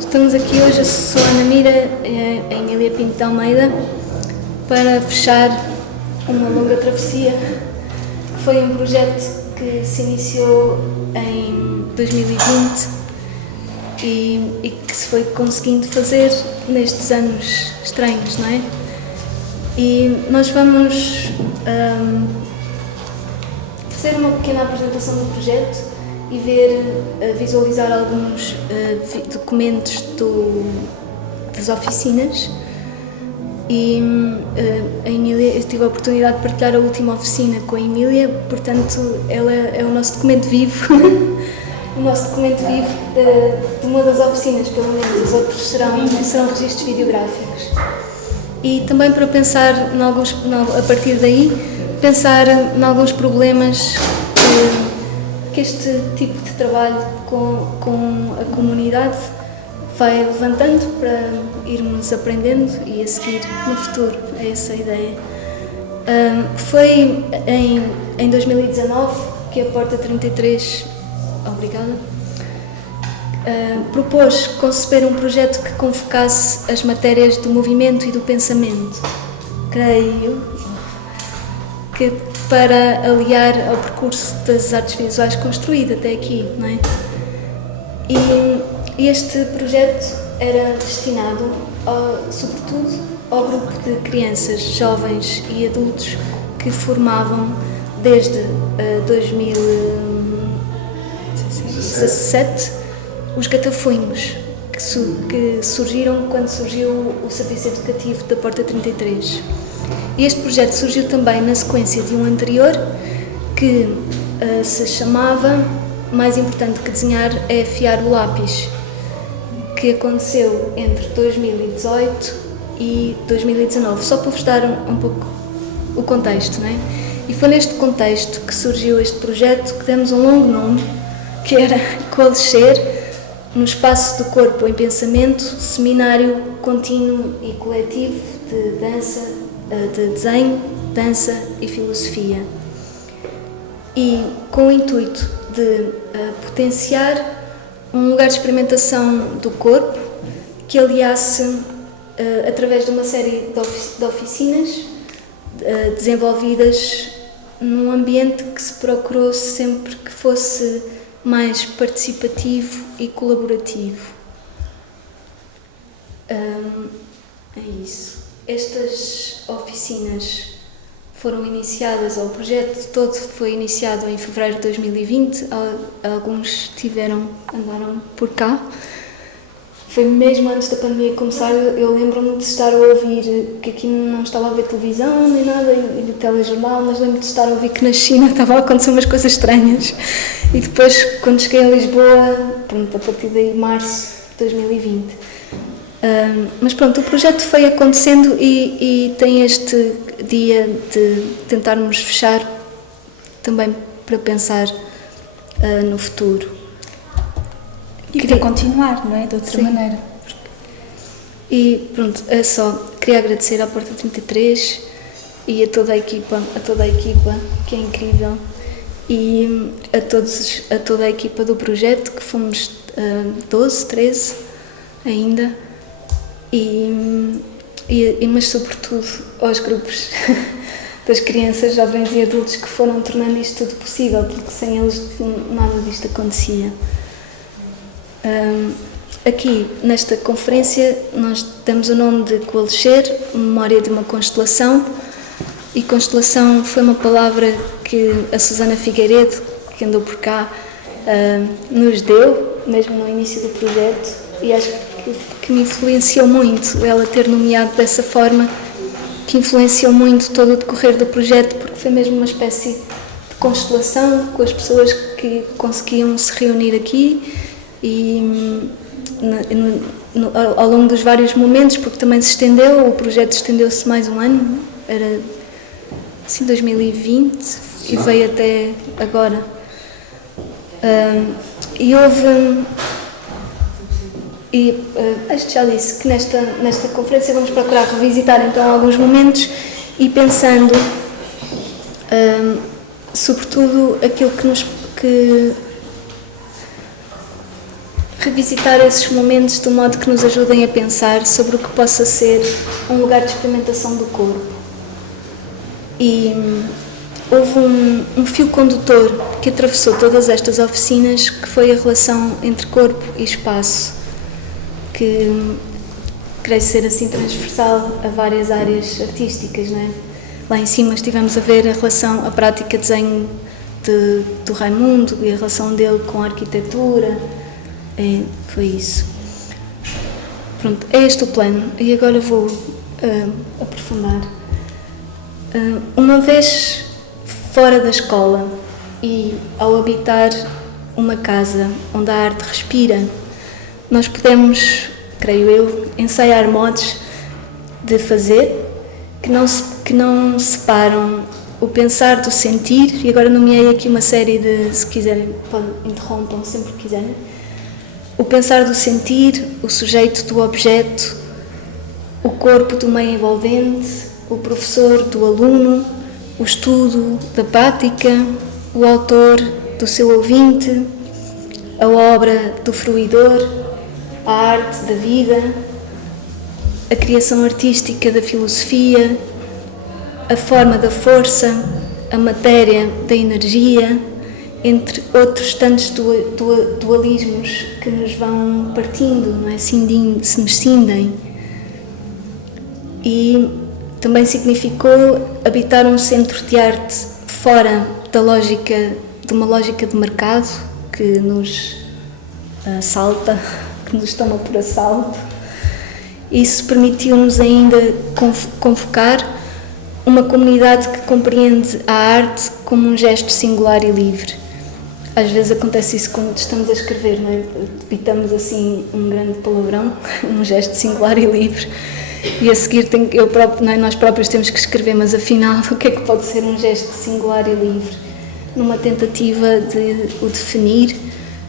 Estamos aqui hoje, eu sou a Ana Mira, a Emília Pinto de Almeida, para fechar uma longa travessia. Foi um projeto que se iniciou em 2020 e que se foi conseguindo fazer nestes anos estranhos, não é? E nós vamos fazer uma pequena apresentação do projeto e visualizar alguns documentos das oficinas. E a Emília, eu tive a oportunidade de partilhar a última oficina com a Emília, portanto ela é o nosso documento vivo, o nosso documento vivo de uma das oficinas, pelo menos. Os outros serão registros videográficos. E também para pensar, a partir daí, pensar em alguns problemas que este tipo de trabalho com a comunidade vai levantando para irmos aprendendo e a seguir no futuro. É essa a ideia. Foi em 2019 que a Porta 33, obrigada, propôs conceber um projeto que convocasse as matérias do movimento e do pensamento, creio que para aliar ao percurso das artes visuais construído até aqui, não é? E este projeto era destinado, sobretudo, ao grupo de crianças, jovens e adultos que formavam desde 2017 os Gatafunhos, que surgiram quando surgiu o Serviço Educativo da Porta 33. Este projeto surgiu também na sequência de um anterior que se chamava Mais Importante que Desenhar é Afiar o Lápis, que aconteceu entre 2018 e 2019, só para vos dar um pouco o contexto, não é? E foi neste contexto que surgiu este projeto, que demos um longo nome, que era Coalescer no Espaço do Corpo em Pensamento, seminário contínuo e coletivo de dança, de desenho, dança e filosofia. E com o intuito de potenciar um lugar de experimentação do corpo que aliasse, através de uma série de oficinas desenvolvidas num ambiente que se procurou sempre que fosse mais participativo e colaborativo. É isso. Estas oficinas foram iniciadas, ou o projeto todo foi iniciado em fevereiro de 2020, alguns andaram por cá. Foi mesmo antes da pandemia começar. Eu lembro-me de estar a ouvir, que aqui não estava a ver televisão nem nada, e de telejornal, mas lembro-me de estar a ouvir que na China estava a acontecer umas coisas estranhas. E depois, quando cheguei a Lisboa, pronto, a partir de março de 2020. Mas pronto, o projeto foi acontecendo e tem este dia de tentarmos fechar também para pensar no futuro. E para continuar, não é? De outra maneira. E pronto, queria agradecer à Porta 33 e a toda a equipa que é incrível, e a toda a equipa do projeto, que fomos 12, 13 ainda, mas sobretudo aos grupos das crianças, jovens e adultos que foram tornando isto tudo possível, porque sem eles nada disto acontecia. Aqui, nesta conferência, nós damos o nome de Coalescer, memória de uma constelação, e constelação foi uma palavra que a Susana Figueiredo, que andou por cá, nos deu, mesmo no início do projeto, e acho que me influenciou muito ela ter nomeado dessa forma, que influenciou muito todo o decorrer do projeto, porque foi mesmo uma espécie de constelação com as pessoas que conseguiam se reunir aqui e ao longo dos vários momentos, porque também se estendeu, o projeto estendeu-se mais um ano, era assim 2020 e veio até agora. E houve... acho que já disse que nesta conferência vamos procurar revisitar então alguns momentos e pensando sobretudo aquilo que revisitar esses momentos de um modo que nos ajudem a pensar sobre o que possa ser um lugar de experimentação do corpo. E houve um fio condutor que atravessou todas estas oficinas, que foi a relação entre corpo e espaço, que creio ser assim transversal a várias áreas artísticas, não é? Lá em cima estivemos a ver a prática de desenho do Raimundo e a relação dele com a arquitetura. Foi isso. Pronto, é este o plano. E agora vou aprofundar. Uma vez fora da escola e ao habitar uma casa onde a arte respira, nós podemos, creio eu, ensaiar modos de fazer que não separam o pensar do sentir. E agora nomeei aqui uma série de, se quiserem, interrompam sempre que quiserem. O pensar do sentir, o sujeito do objeto, o corpo do meio envolvente, o professor do aluno, o estudo da prática, o autor do seu ouvinte, a obra do fruidor, a arte da vida, a criação artística da filosofia, a forma da força, a matéria da energia, entre outros tantos dualismos que nos vão partindo, não é? Se nos cindem. E também significou habitar um centro de arte fora de uma lógica de mercado que nos assalta, que nos toma por assalto. Isso permitiu-nos ainda convocar uma comunidade que compreende a arte como um gesto singular e livre. Às vezes acontece isso quando estamos a escrever, não é? Debitamos assim um grande palavrão, um gesto singular e livre, e a seguir nós próprios temos que escrever, mas afinal o que é que pode ser um gesto singular e livre? Numa tentativa de o definir,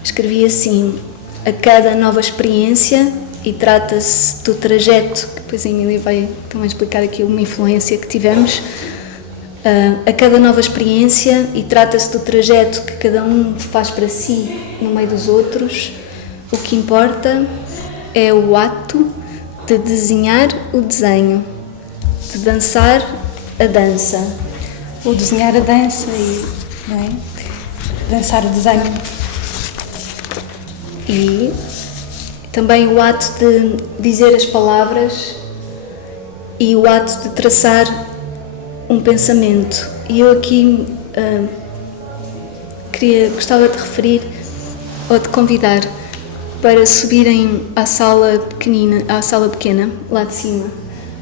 escrevi assim: a cada nova experiência, e trata-se do trajeto, que depois a Emília vai também explicar aqui uma influência que tivemos, a cada nova experiência, e trata-se do trajeto que cada um faz para si no meio dos outros, o que importa é o ato de desenhar o desenho, de dançar a dança. O desenhar a dança não é? Dançar o desenho. E também o ato de dizer as palavras e o ato de traçar um pensamento. E eu aqui gostava de referir ou de convidar para subirem à sala pequena, lá de cima,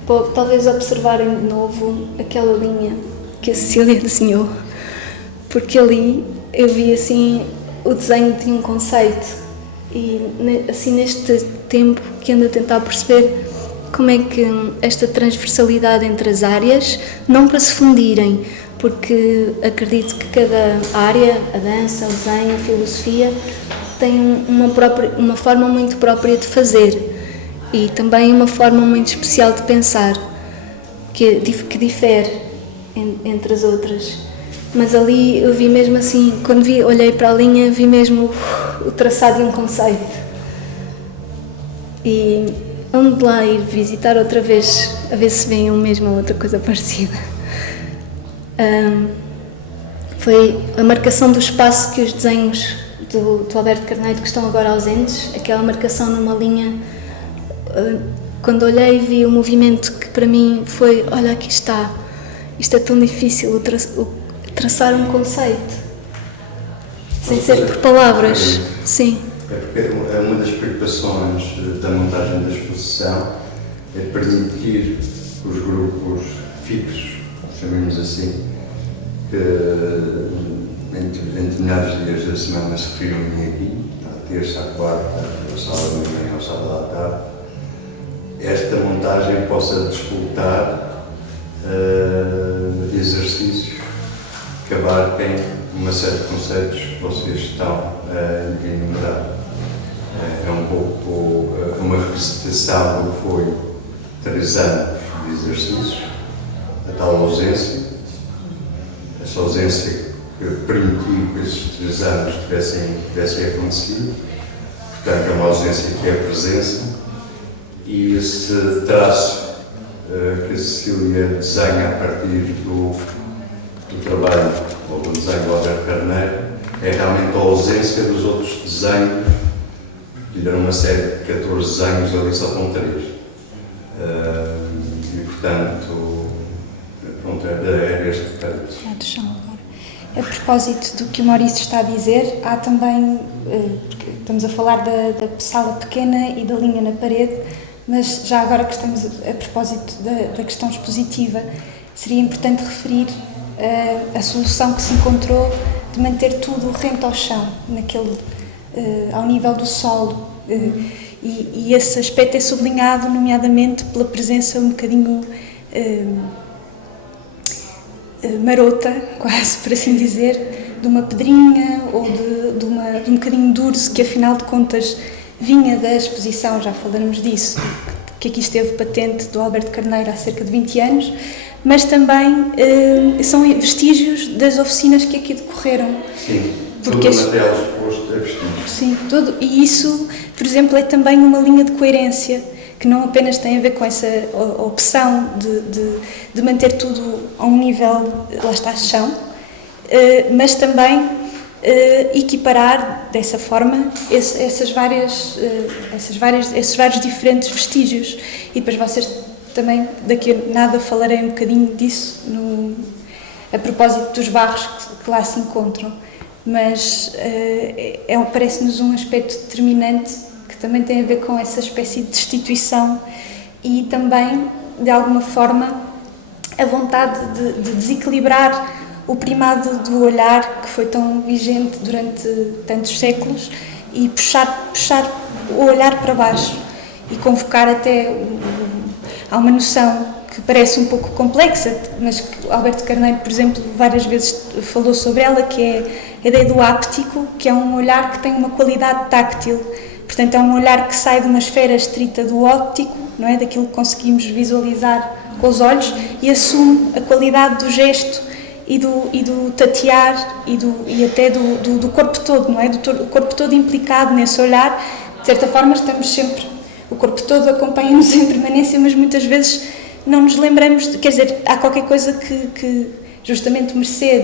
para talvez observarem de novo aquela linha que a Cecília desenhou, porque ali eu vi assim o desenho de um conceito. E assim, neste tempo que ando a tentar perceber como é que esta transversalidade entre as áreas, não para se fundirem, porque acredito que cada área, a dança, o desenho, a filosofia, tem uma forma muito própria de fazer e também uma forma muito especial de pensar, que difere entre as outras. Mas ali eu vi mesmo assim, quando olhei para a linha, vi mesmo o traçado de um conceito. E vamos lá ir visitar outra vez, a ver se vem mesmo ou outra coisa parecida. Foi a marcação do espaço que os desenhos do Alberto Carneiro, que estão agora ausentes, aquela marcação numa linha, quando olhei vi o movimento que para mim foi: olha, aqui está, isto é tão difícil, traçar um conceito, sem ser por palavras. Sim. É porque uma das preocupações da montagem da exposição é permitir os grupos fixos, chamemos assim, que em determinados dias da semana se reúnem aqui, à terça, à quarta, ao sábado de manhã, ao sábado à tarde, esta montagem possa disputar exercícios que abarquem uma série de conceitos que vocês estão a enumerar. É um pouco uma revisitação do que foi 3 anos de exercícios, a tal ausência, essa ausência que permitiu que esses 3 anos tivessem acontecido, Portanto, é uma ausência que é a presença, e esse traço que a Cecília desenha a partir do trabalho ou do desenho do Alberto Carneiro é realmente a ausência dos outros desenhos, e era uma série de 14 desenhos, ali só com 3. E portanto, pronto, é este texto. Do chão agora. A propósito do que o Maurício está a dizer, há também, estamos a falar da sala pequena e da linha na parede, mas já agora que estamos a propósito da questão expositiva, seria importante referir a solução que se encontrou de manter tudo rente ao chão, ao nível do solo. E esse aspecto é sublinhado, nomeadamente, pela presença um bocadinho marota, quase por assim dizer, de uma pedrinha ou de um bocadinho duro, que afinal de contas vinha da exposição, já falaremos disso, que aqui esteve patente, do Alberto Carneiro há cerca de 20 anos, mas também são vestígios das oficinas que aqui decorreram. Sim, porque todo o material exposto é vestígio. Sim, e isso, por exemplo, é também uma linha de coerência, que não apenas tem a ver com essa opção de manter tudo a um nível, lá está, chão, mas também equiparar dessa forma esses vários diferentes vestígios. E depois vocês também, daqui a nada, falarei um bocadinho disso a propósito dos barros que lá se encontram. Mas parece-nos um aspecto determinante que também tem a ver com essa espécie de destituição e também, de alguma forma, a vontade de desequilibrar o primado do olhar que foi tão vigente durante tantos séculos e puxar o olhar para baixo e convocar até há uma noção que parece um pouco complexa, mas que Alberto Carneiro, por exemplo, várias vezes falou sobre ela, que é a ideia do áptico, que é um olhar que tem uma qualidade táctil. Portanto, é um olhar que sai de uma esfera estrita do óptico, não é? Daquilo que conseguimos visualizar com os olhos, e assume a qualidade do gesto e do tatear e até do corpo todo, não é? O corpo todo implicado nesse olhar. De certa forma, estamos sempre, o corpo todo acompanha-nos em permanência, mas muitas vezes não nos lembramos, quer dizer, há qualquer coisa que justamente mercê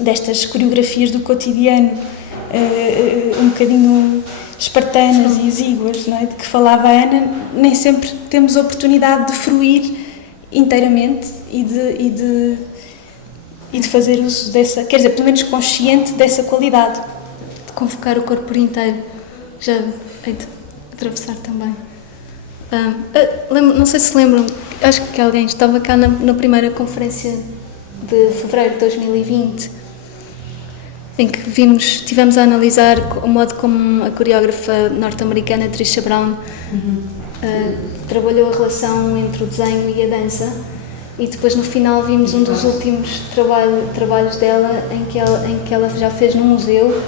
destas coreografias do cotidiano, um bocadinho espartanas e exíguas, não é? De que falava a Ana, nem sempre temos a oportunidade de fruir inteiramente e de fazer uso dessa, quer dizer, pelo menos consciente dessa qualidade. De convocar o corpo por inteiro, já hei de atravessar também. Não sei se lembram, acho que alguém estava cá na primeira conferência de fevereiro de 2020, em que tivemos a analisar o modo como a coreógrafa norte-americana Trisha Brown trabalhou a relação entre o desenho e a dança, e depois no final vimos um dos últimos trabalhos dela em que ela já fez num museu,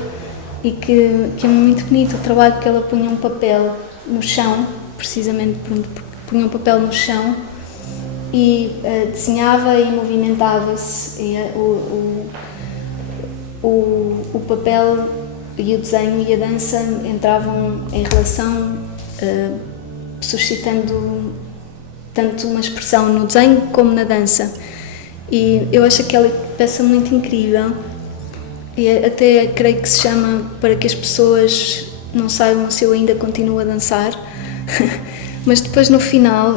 e que é muito bonito o trabalho, que ela punha um papel no chão, precisamente porque punha um papel no chão e desenhava e movimentava-se, e o papel e o desenho e a dança entravam em relação, suscitando tanto uma expressão no desenho como na dança. E eu acho aquela peça muito incrível, e até creio que se chama Para que as pessoas não saibam se eu ainda continuo a dançar. Mas depois no final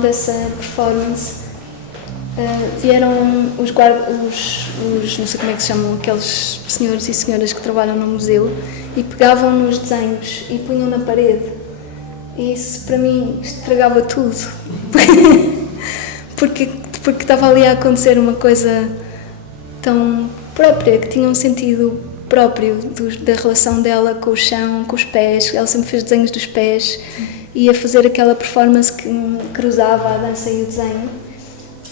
dessa performance vieram os não sei como é que se chamam, aqueles senhores e senhoras que trabalham no museu, e pegavam nos desenhos e punham na parede, e isso para mim estragava tudo. porque estava ali a acontecer uma coisa tão própria, que tinha um sentido próprio da relação dela com o chão, com os pés. Ela sempre fez desenhos dos pés, e a fazer aquela performance que cruzava a dança e o desenho.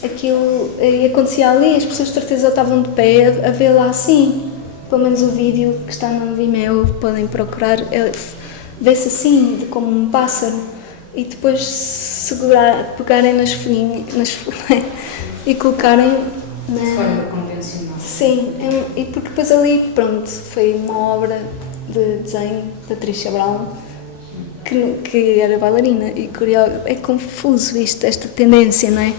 Aquilo acontecia ali, as pessoas de certeza estavam de pé a vê-la assim. Pelo menos o vídeo que está no Vimeo, podem procurar, vê-se assim, como um pássaro, e depois pegarem nas folhinhas e colocarem de forma convencional. Sim, e porque depois ali, pronto, foi uma obra de desenho da Trisha Brown, que era bailarina e coreógrafa. É confuso esta tendência, não é?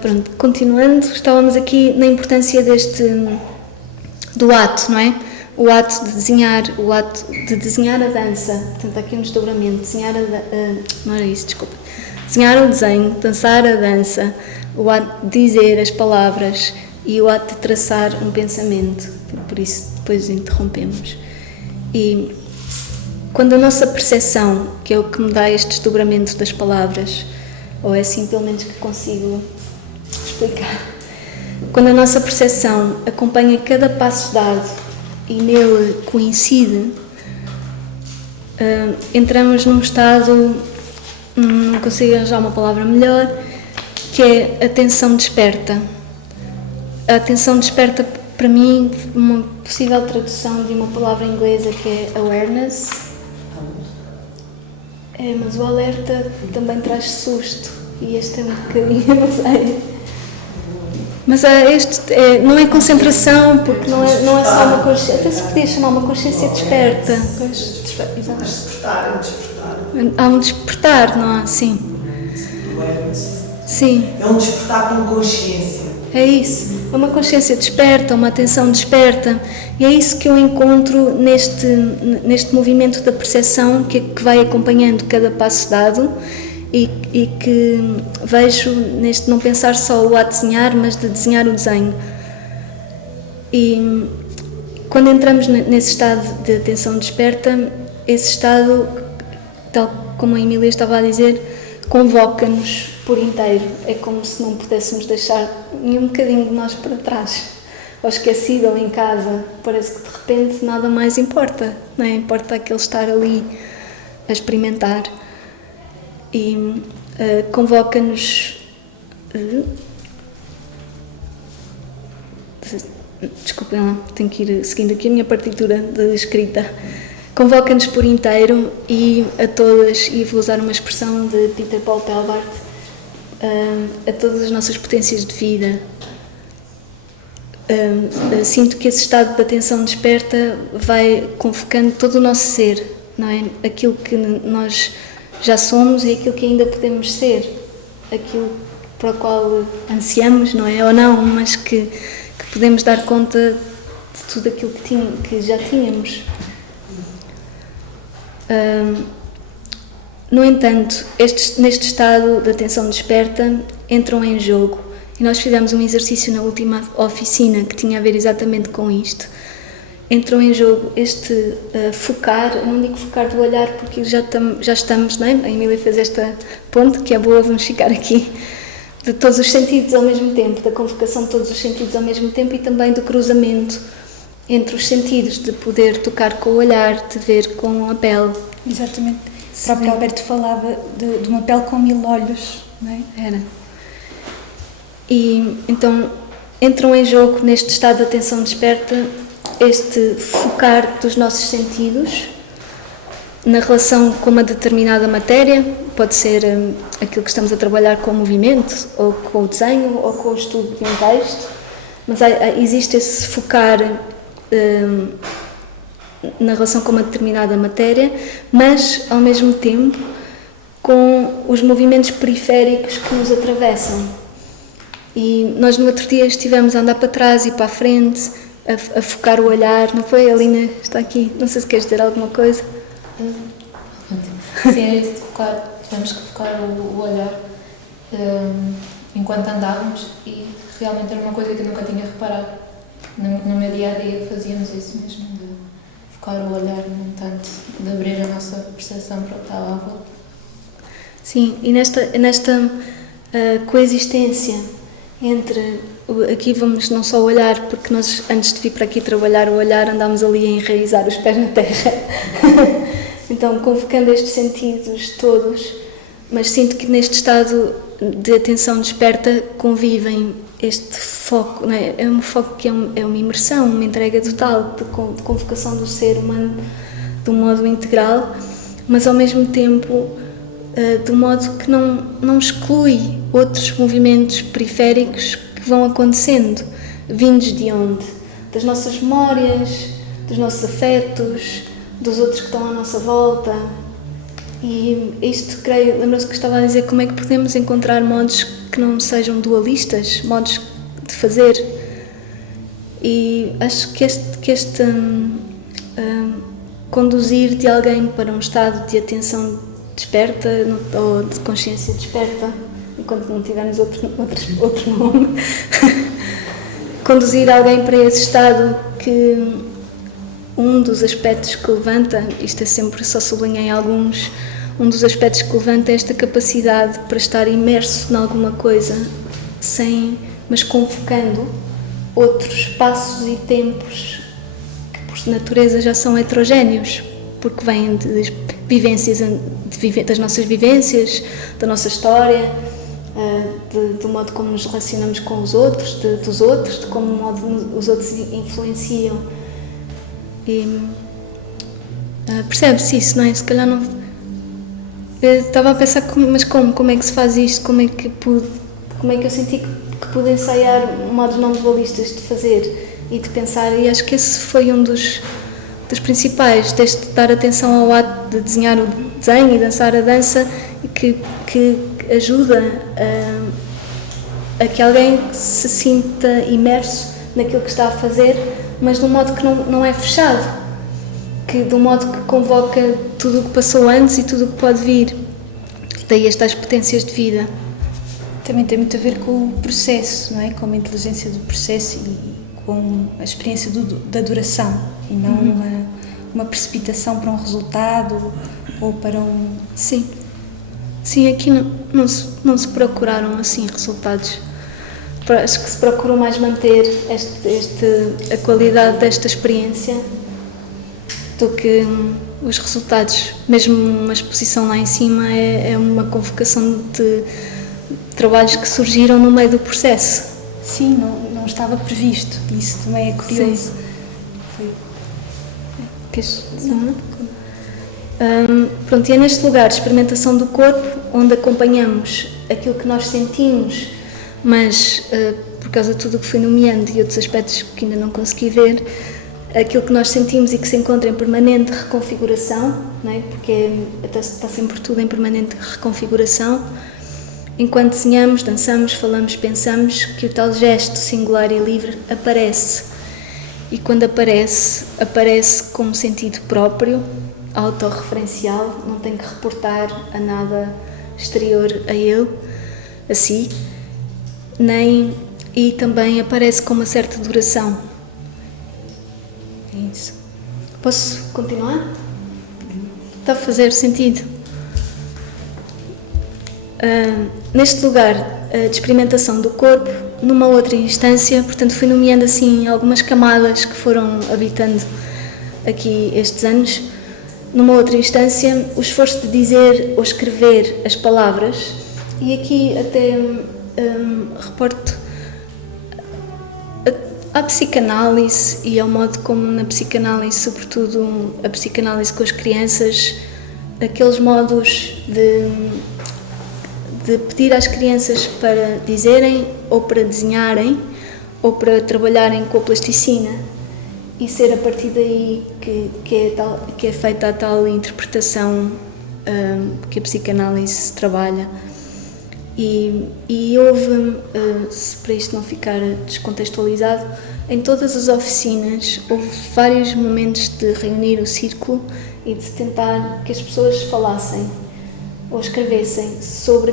Pronto, continuando, estávamos aqui na importância do ato, não é? O ato de desenhar a dança. Portanto, aqui um desdobramento, não era isso, desculpa. Desenhar o desenho, dançar a dança, o ato de dizer as palavras e o ato de traçar um pensamento. Por isso, depois interrompemos. E quando a nossa percepção, que é o que me dá este desdobramento das palavras, ou é assim pelo menos que consigo explicar, quando a nossa percepção acompanha cada passo dado e nele coincide, entramos num estado, não consigo arranjar uma palavra melhor, que é a atenção desperta. A atenção desperta, para mim, uma possível tradução de uma palavra inglesa que é awareness. Mas o alerta também traz susto, e este é um bocadinho, não sei. Mas não é concentração, porque não é só uma consciência, até se podia chamar uma consciência desperta. Despertar. Há um despertar, não há? Sim. Sim. É um despertar com consciência. É isso. É uma consciência desperta, uma atenção desperta. E é isso que eu encontro neste movimento da percepção que vai acompanhando cada passo dado e que vejo neste não pensar só o ato de desenhar, mas de desenhar o desenho. E quando entramos nesse estado de atenção desperta, esse estado, tal como a Emília estava a dizer, convoca-nos por inteiro. É como se não pudéssemos deixar nenhum bocadinho de nós para trás, ou esquecido ali em casa. Parece que de repente nada mais importa, não é? Importa aquele estar ali a experimentar. E convoca-nos. Desculpem lá, tenho que ir seguindo aqui a minha partitura de escrita. Convoca-nos por inteiro e a todas, e vou usar uma expressão de Peter Paul Pelbart, a todas as nossas potências de vida. Sinto que esse estado de atenção desperta vai convocando todo o nosso ser, não é? Aquilo que nós já somos e aquilo que ainda podemos ser, aquilo para o qual ansiamos, não é? Ou não, mas que podemos dar conta de tudo aquilo que já tínhamos. No entanto, neste estado de atenção desperta, entram em jogo, e nós fizemos um exercício na última oficina que tinha a ver exatamente com isto. Entrou em jogo este focar, eu não digo focar do olhar porque já estamos, não é? A Emília fez esta ponte, que é boa, vamos ficar aqui, de todos os sentidos ao mesmo tempo, da convocação de todos os sentidos ao mesmo tempo e também do cruzamento entre os sentidos, de poder tocar com o olhar, de ver com a pele. Exatamente. O próprio Alberto falava de uma pele com 1000 olhos, não é? Era. E então entram em jogo, neste estado de atenção desperta, este focar dos nossos sentidos na relação com uma determinada matéria, pode ser aquilo que estamos a trabalhar com o movimento, ou com o desenho, ou com o estudo de um texto, mas existe esse focar na relação com uma determinada matéria, mas ao mesmo tempo com os movimentos periféricos que nos atravessam. E nós no outro dia estivemos a andar para trás e para a frente, a focar o olhar, não foi? A Lina está aqui, não sei se queres dizer alguma coisa. Sim, é isso de focar, tivemos que focar o olhar enquanto andávamos e realmente era uma coisa que eu nunca tinha reparado. No meu dia a dia fazíamos isso mesmo, de focar o olhar, não tanto de abrir a nossa percepção para o que está à volta. Sim, e nesta coexistência entre, aqui vamos não só olhar, porque nós antes de vir para aqui trabalhar o olhar andámos ali a enraizar os pés na terra, então convocando estes sentidos todos, mas sinto que neste estado de atenção desperta convivem este foco, não é? É um foco que é uma imersão, uma entrega total de convocação do ser humano de um modo integral, mas ao mesmo tempo de um modo que não exclui outros movimentos periféricos que vão acontecendo, vindos de onde? Das nossas memórias, dos nossos afetos, dos outros que estão à nossa volta. E isto, creio, lembra-se que estava a dizer como é que podemos encontrar modos que não sejam dualistas, modos de fazer. E acho que este conduzir de alguém para um estado de atenção desperta ou de consciência desperta, enquanto não tivermos outro nome, conduzir alguém para esse estado, que um dos aspectos que levanta, isto é sempre, só sublinhei alguns, um dos aspectos que levanta é esta capacidade para estar imerso em alguma coisa, mas convocando outros espaços e tempos que por natureza já são heterogéneos, porque vêm de vivências, das nossas vivências, da nossa história, do modo como nos relacionamos com os outros, dos outros, de como os outros influenciam. E percebe-se isso, não é? Se calhar não... Eu estava a pensar, mas como é que se faz isto? Como é que eu senti que pude ensaiar modos não dualistas de fazer e de pensar, e acho que esse foi um dos principais, deste dar atenção ao ato de desenhar o desenho e dançar a dança, que ajuda a que alguém se sinta imerso naquilo que está a fazer, mas de um modo que não é fechado, de um modo que convoca tudo o que passou antes e tudo o que pode vir. Daí estas potências de vida. Também tem muito a ver com o processo, não é? Com a inteligência do processo e com a experiência da duração, e não uma precipitação para um resultado ou para um... Sim, aqui não se procuraram assim resultados. Acho que se procurou mais manter a qualidade desta experiência do que os resultados. Mesmo uma exposição lá em cima é uma convocação de trabalhos que surgiram no meio do processo. Sim, não estava previsto. Isso também é curioso. Pronto, e é neste lugar de experimentação do corpo onde acompanhamos aquilo que nós sentimos, mas por causa de tudo o que fui nomeando e outros aspectos que ainda não consegui ver, aquilo que nós sentimos e que se encontra em permanente reconfiguração, não é? Porque está sempre tudo em permanente reconfiguração. Enquanto desenhamos, dançamos, falamos, pensamos, que o tal gesto singular e livre aparece. E quando aparece com um sentido próprio, autorreferencial, não tem que reportar a nada exterior a ele, a si, e também aparece com uma certa duração. É isso. Posso continuar? Está a fazer sentido? Neste lugar de experimentação do corpo, numa outra instância, portanto fui nomeando assim algumas camadas que foram habitando aqui estes anos. Numa outra instância, o esforço de dizer ou escrever as palavras, e aqui até reporto à psicanálise e ao modo como na psicanálise, sobretudo a psicanálise com as crianças, aqueles modos de pedir às crianças para dizerem ou para desenharem ou para trabalharem com a plasticina, e ser a partir daí que é feita a tal interpretação que a psicanálise trabalha. E houve, para isto não ficar descontextualizado, em todas as oficinas houve vários momentos de reunir o círculo e de tentar que as pessoas falassem ou escrevessem sobre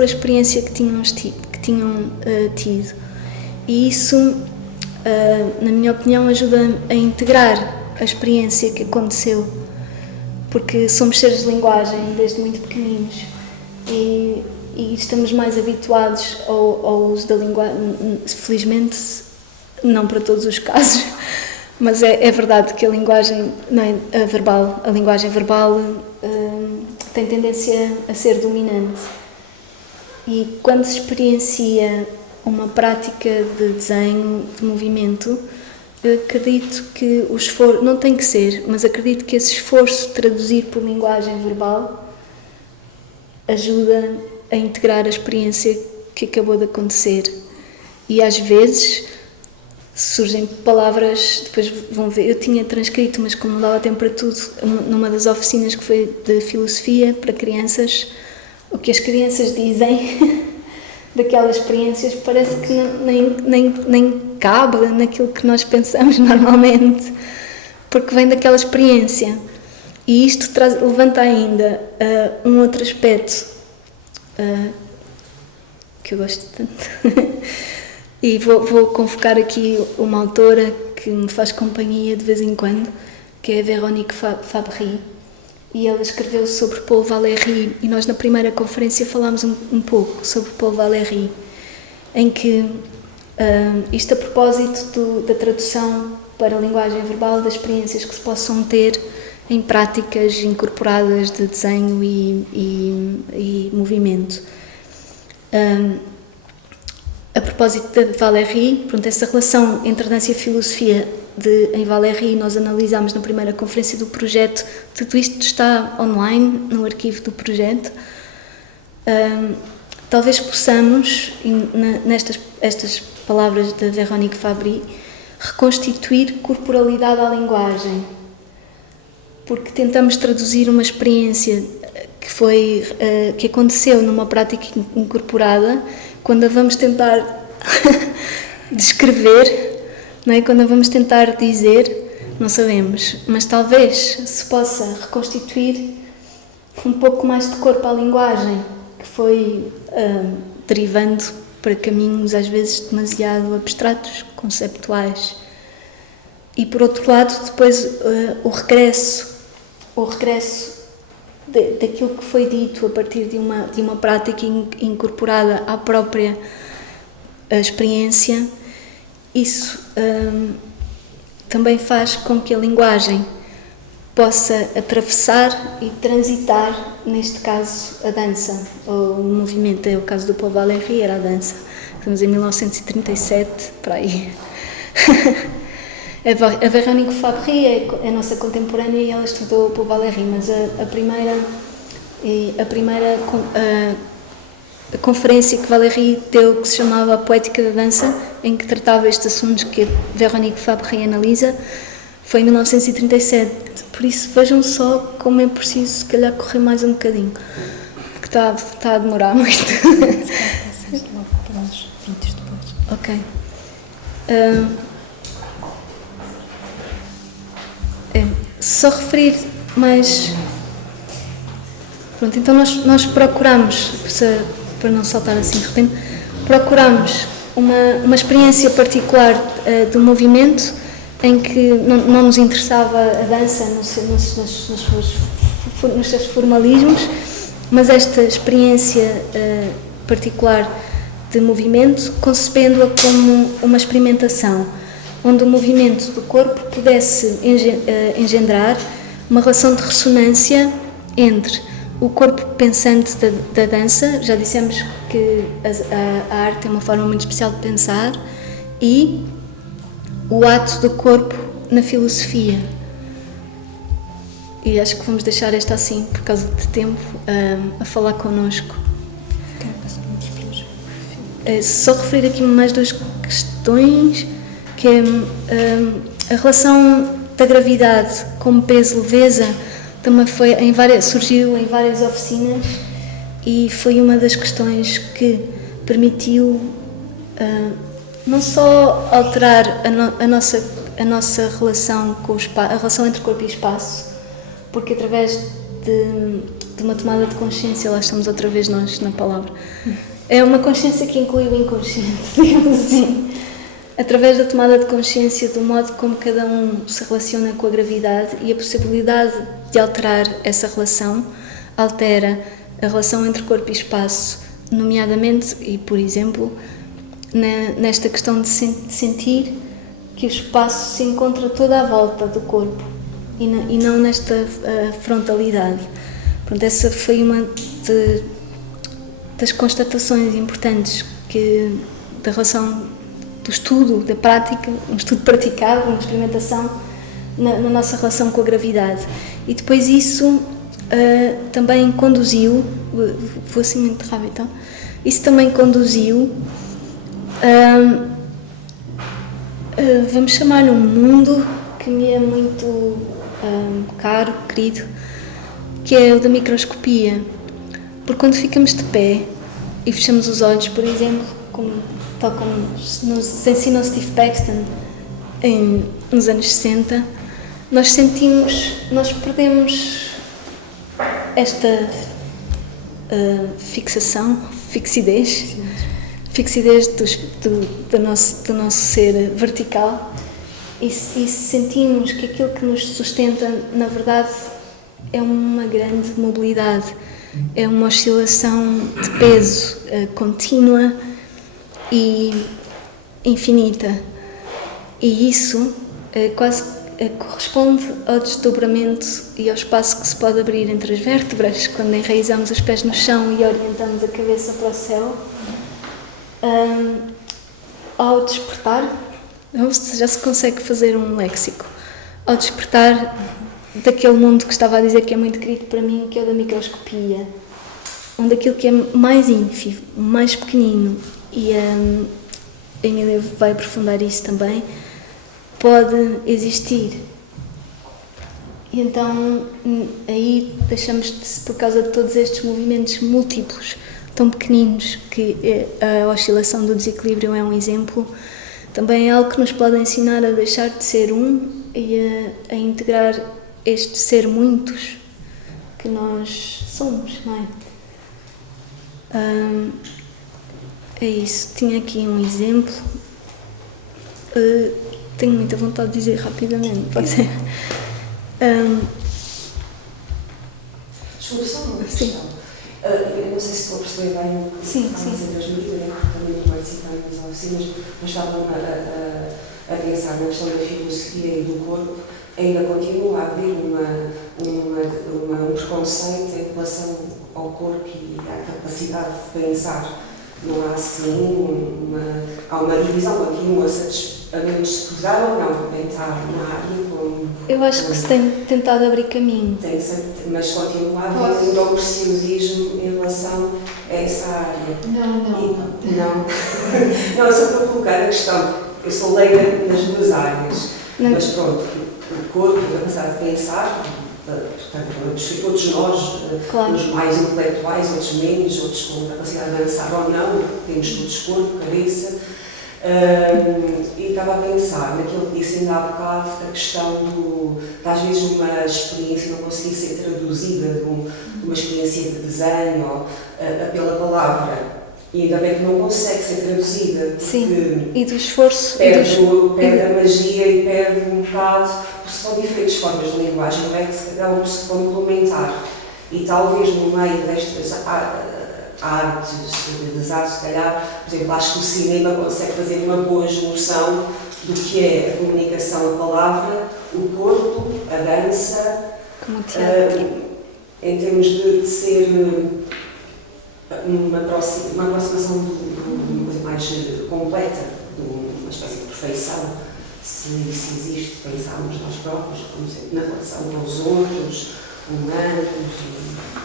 a experiência que tinham tido. E isso, na minha opinião, ajuda a integrar a experiência que aconteceu, porque somos seres de linguagem desde muito pequeninos e estamos mais habituados ao uso da linguagem, felizmente não para todos os casos, mas é verdade que a linguagem verbal tem tendência a ser dominante, e quando se experiencia uma prática de desenho, de movimento, acredito que o esforço, não tem que ser, mas acredito que esse esforço de traduzir por linguagem verbal ajuda a integrar a experiência que acabou de acontecer. E às vezes surgem palavras, depois vão ver, eu tinha transcrito, mas como não dava tempo para tudo, numa das oficinas que foi de filosofia para crianças, o que as crianças dizem daquelas experiências parece que nem cabe naquilo que nós pensamos normalmente, porque vem daquela experiência. E isto levanta ainda um outro aspecto que eu gosto tanto. E vou convocar aqui uma autora que me faz companhia de vez em quando, que é a Véronique Fabry, e ela escreveu sobre Paul Valéry, e nós na primeira conferência falámos um pouco sobre Paul Valéry, em que, isto a propósito da tradução para a linguagem verbal das experiências que se possam ter em práticas incorporadas de desenho e movimento. A propósito de Valéry, pronto, essa relação entre dança e filosofia em Valéry nós analisámos na primeira conferência do projeto. Tudo isto está online no arquivo do projeto. Talvez possamos, nestas palavras da Véronique Fabry, reconstituir corporalidade à linguagem, porque tentamos traduzir uma experiência que aconteceu numa prática incorporada. Quando a vamos tentar descrever, não é? Quando a vamos tentar dizer, não sabemos, mas talvez se possa reconstituir um pouco mais de corpo à linguagem, que foi derivando para caminhos às vezes demasiado abstratos, conceptuais. E por outro lado, depois o regresso daquilo que foi dito a partir de uma prática incorporada à própria experiência, isso também faz com que a linguagem possa atravessar e transitar, neste caso, a dança, ou o movimento. É o caso do Paul Valéry, era a dança. Estamos em 1937, para aí. A Véronique Fabry é a nossa contemporânea e ela estudou Paul Valéry, mas a primeira conferência que Valéry deu, que se chamava A Poética da Dança, em que tratava estes assuntos que a Véronique Fabry analisa, foi em 1937. Por isso vejam só como é preciso, se calhar, correr mais um bocadinho, porque está a demorar muito. Ok. Só referir mais. Pronto, então nós procuramos, para não saltar assim de repente, procuramos uma experiência particular do movimento em que não nos interessava a dança nos seus formalismos, mas esta experiência particular de movimento, concebendo-a como uma experimentação, onde o movimento do corpo pudesse engendrar uma relação de ressonância entre o corpo pensante da dança, já dissemos que a arte é uma forma muito especial de pensar, e o ato do corpo na filosofia. E acho que vamos deixar esta assim, por causa de tempo, a falar connosco. Só referir aqui mais duas questões, que é a relação da gravidade como peso-leveza, também surgiu em várias oficinas e foi uma das questões que permitiu não só alterar a nossa relação com o espaço, a relação entre corpo e espaço, porque através de uma tomada de consciência, lá estamos outra vez nós na palavra, é uma consciência que inclui o inconsciente, digamos assim. Através da tomada de consciência do modo como cada um se relaciona com a gravidade e a possibilidade de alterar essa relação, altera a relação entre corpo e espaço, nomeadamente, e por exemplo, nesta questão de sentir que o espaço se encontra toda à volta do corpo e não nesta frontalidade. Pronto, essa foi uma das constatações importantes da relação do estudo, da prática, um estudo praticado, uma experimentação na nossa relação com a gravidade. E depois isso também conduziu, vou assim muito rápido então, isso também conduziu vamos chamar-lhe um mundo que me é muito caro, querido, que é o da microscopia. Porque quando ficamos de pé e fechamos os olhos, por exemplo, tal como nos ensina o Steve Paxton nos anos 60, nós perdemos esta fixidez do nosso ser vertical e sentimos que aquilo que nos sustenta, na verdade, é uma grande mobilidade, é uma oscilação de peso contínua e infinita. E isso quase corresponde ao desdobramento e ao espaço que se pode abrir entre as vértebras quando enraizamos os pés no chão e orientamos a cabeça para o céu. Ao despertar, já se consegue fazer um léxico, ao despertar daquele mundo que estava a dizer que é muito querido para mim, que é o da microscopia, onde aquilo que é mais ínfimo, mais pequenino, e a Emília vai aprofundar isso também, pode existir. E então aí deixamos por causa de todos estes movimentos múltiplos, tão pequeninos, que a oscilação do desequilíbrio é um exemplo, também é algo que nos pode ensinar a deixar de ser um e a integrar este ser muitos que nós somos, não é? É isso. Tinha aqui um exemplo. Tenho muita vontade de dizer rapidamente, pode ser? Desculpe, só uma Sim. questão. Eu não sei se estou a perceber bem o que Sim, estava a dizer das medidas, porque também não participei nas oficinas, mas estavam a pensar na questão da filosofia e do corpo. Ainda continua a haver um preconceito em relação ao corpo e à capacidade de pensar. Não há assim há uma divisão, continua-se a menos se cruzar ou não, tentar na área como... Eu acho que se tem tentado abrir caminho. Mas continua a haver ainda um preciosismo em relação a essa área. Não, é só para colocar a questão. Eu sou leiga nas duas áreas, mas pronto, o corpo, a capacidade de pensar, portanto, todos nós, Claro. uns mais intelectuais, outros menos, outros com capacidade de dançar ou não, temos todos corpo, cabeça. E estava a pensar naquilo que disse ainda há bocado, a questão de às vezes uma experiência não conseguir ser traduzida de uma experiência de desenho ou pela palavra, e ainda bem que não consegue ser traduzida. Sim, e do esforço. Perde a magia e perde um bocado, porque são diferentes formas de linguagem, não é? Que acabam por se complementar. E talvez no meio destas artes, se calhar, por exemplo, acho que o cinema consegue fazer uma boa junção do que é a comunicação, a palavra, o corpo, a dança, em termos de ser uma aproximação de uma coisa mais completa, de uma espécie de perfeição, se existe, pensarmos nós próprios, na relação com os outros, humanos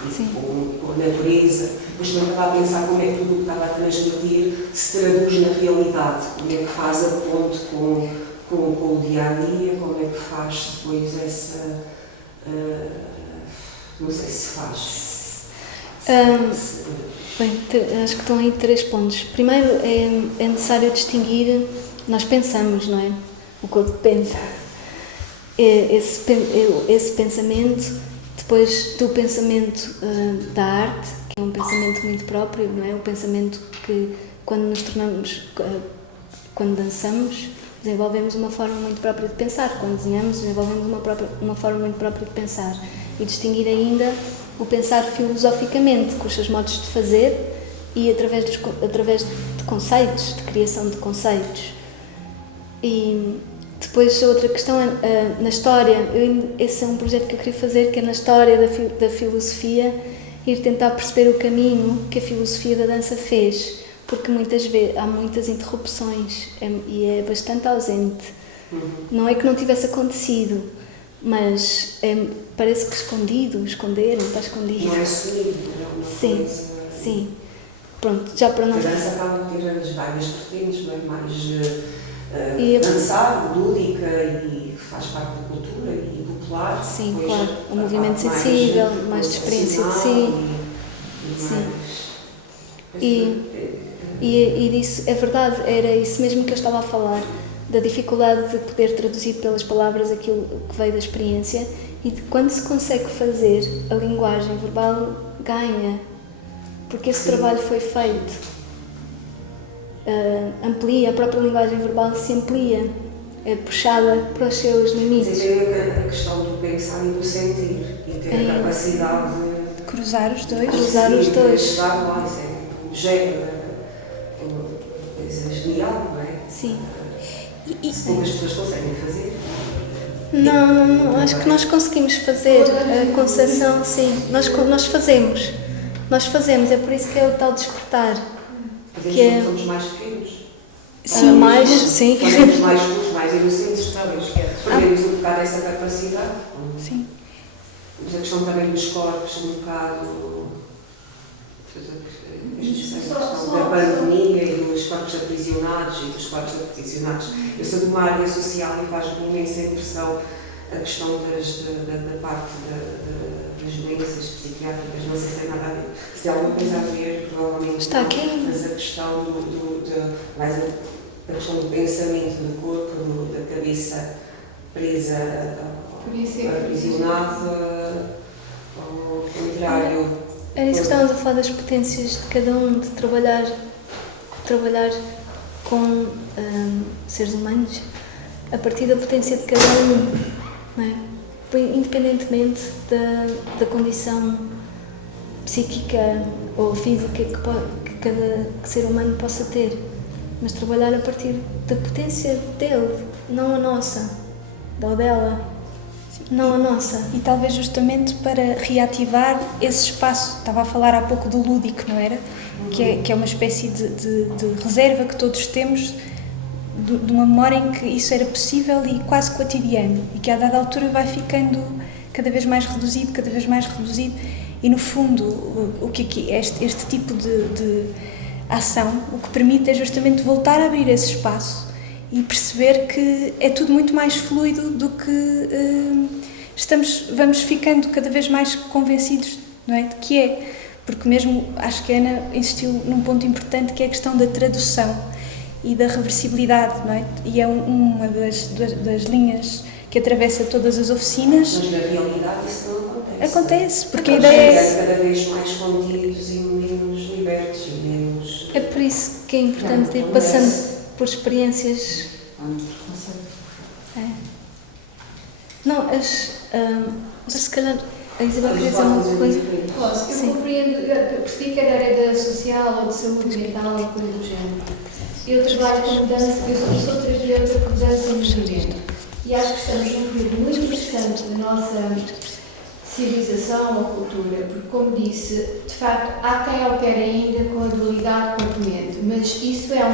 e com a natureza. Mas também estava a pensar como é que tudo o que estava a transmitir se traduz na realidade, como é que faz a ponte com o dia-a-dia, como é que faz depois essa... não sei se faz. Bem, acho que estão aí 3 pontos. Primeiro, é necessário distinguir, nós pensamos, não é? O corpo pensa. Esse pensamento, depois do pensamento da arte, que é um pensamento muito próprio, não é? O pensamento que, quando dançamos, desenvolvemos uma forma muito própria de pensar. Quando desenhamos, desenvolvemos uma forma muito própria de pensar. E distinguir ainda o pensar filosoficamente, com os seus modos de fazer e através de conceitos, de criação de conceitos. E depois a outra questão é na história. Esse é um projeto que eu queria fazer, que é na história da filosofia, ir tentar perceber o caminho que a filosofia da dança fez, porque muitas vezes há muitas interrupções e é bastante ausente. Não é que não tivesse acontecido, mas parece que esconderam, está escondido. Não é assumido, não é uma Sim, coisa... sim. Pronto, já para não... A dança acaba por ter as várias vertentes, não é? Mais dançar, lúdica e que faz parte da cultura e popular. Sim, Depois, claro. Um a movimento parte sensível, mais de experiência de si. E disso, é verdade, era isso mesmo que eu estava a falar, da dificuldade de poder traduzir pelas palavras aquilo que veio da experiência e de quando se consegue fazer, a linguagem verbal ganha, porque esse trabalho foi feito. Amplia, a própria linguagem verbal se amplia, é puxada para os seus limites. Mas é a questão do pensar e do sentir e ter a capacidade de cruzar os dois. Cruzar os dois. Chegar lá, isso é um gênio, é genial, não é? Sim. Poucas pessoas conseguem fazer. Não, acho que nós conseguimos fazer a concessão, sim, nós fazemos, é por isso que é o tal despertar. Fazemos Que é... somos mais pequenos. Sim, mais, sim. Fazemos mais luz, mais inocentes, talvez. Perdemos um bocado essa capacidade. Sim. Mas a questão também dos corpos, um bocado. A questão da pandemia e dos corpos aprisionados e dos corpos aprisionados. Eu sou de uma área social e faz-me imensa impressão a questão da parte das doenças psiquiátricas. Não sei se tem nada a ver, se tem alguma coisa a ver, provavelmente. Está aqui. Mas a questão mais a questão do pensamento do corpo, da cabeça presa, aprisionada, ao contrário. Era isso que estávamos a falar das potências de cada um, de trabalhar com seres humanos a partir da potência de cada um, não é? Independentemente da condição psíquica ou física que cada ser humano possa ter, mas trabalhar a partir da potência dele, não a nossa, ou dela, não a nossa. E talvez justamente para reativar esse espaço, estava a falar há pouco do lúdico, não era? Que é uma espécie de reserva que todos temos de uma memória em que isso era possível e quase cotidiano, e que a dada altura vai ficando cada vez mais reduzido, e no fundo o que é este tipo de ação, o que permite é justamente voltar a abrir esse espaço e perceber que é tudo muito mais fluido do que vamos ficando cada vez mais convencidos, não é, de que é, porque mesmo acho que a Ana insistiu num ponto importante, que é a questão da tradução e da reversibilidade, não é? E é uma das linhas que atravessa todas as oficinas. Mas na realidade isso não acontece. Acontece, porque a ideia é cada vez mais contidos e menos libertos e menos... É por isso que é importante ir passando por experiências. Não, se calhar a Isabel queria dizer uma coisa. Posso? Eu compreendo, eu percebi que era a área da social ou de saúde mental ou coisa do género. Eu trabalho com mudança, eu sou terapeuta com mudança no movimento e acho que estamos num período muito interessante da nossa civilização ou cultura, porque, como disse, de facto, há quem opere ainda com a dualidade corpo-mente, mas isso é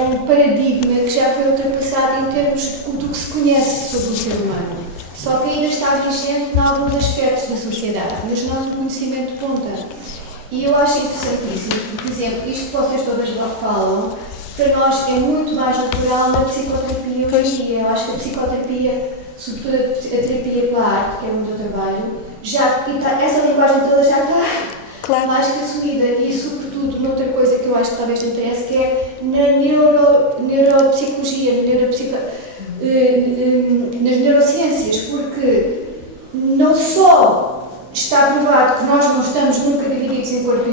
um paradigma que já foi ultrapassado em termos do que se conhece sobre o ser humano. Só que ainda está vigente em alguns aspectos da sociedade, mas não no conhecimento de ponta. E eu acho interessantíssimo, por exemplo, isto que vocês todas falam, para nós é muito mais natural na psicoterapia hoje em dia. Eu acho que a psicoterapia, sobretudo a terapia pela arte, que é onde eu trabalho, essa linguagem toda já está mais que assumida. E, sobretudo, noutra coisa que eu acho que talvez te interesse, que é na neuropsicologia, nas neurociências, porque não só está provado que nós não estamos nunca divididos em corpo e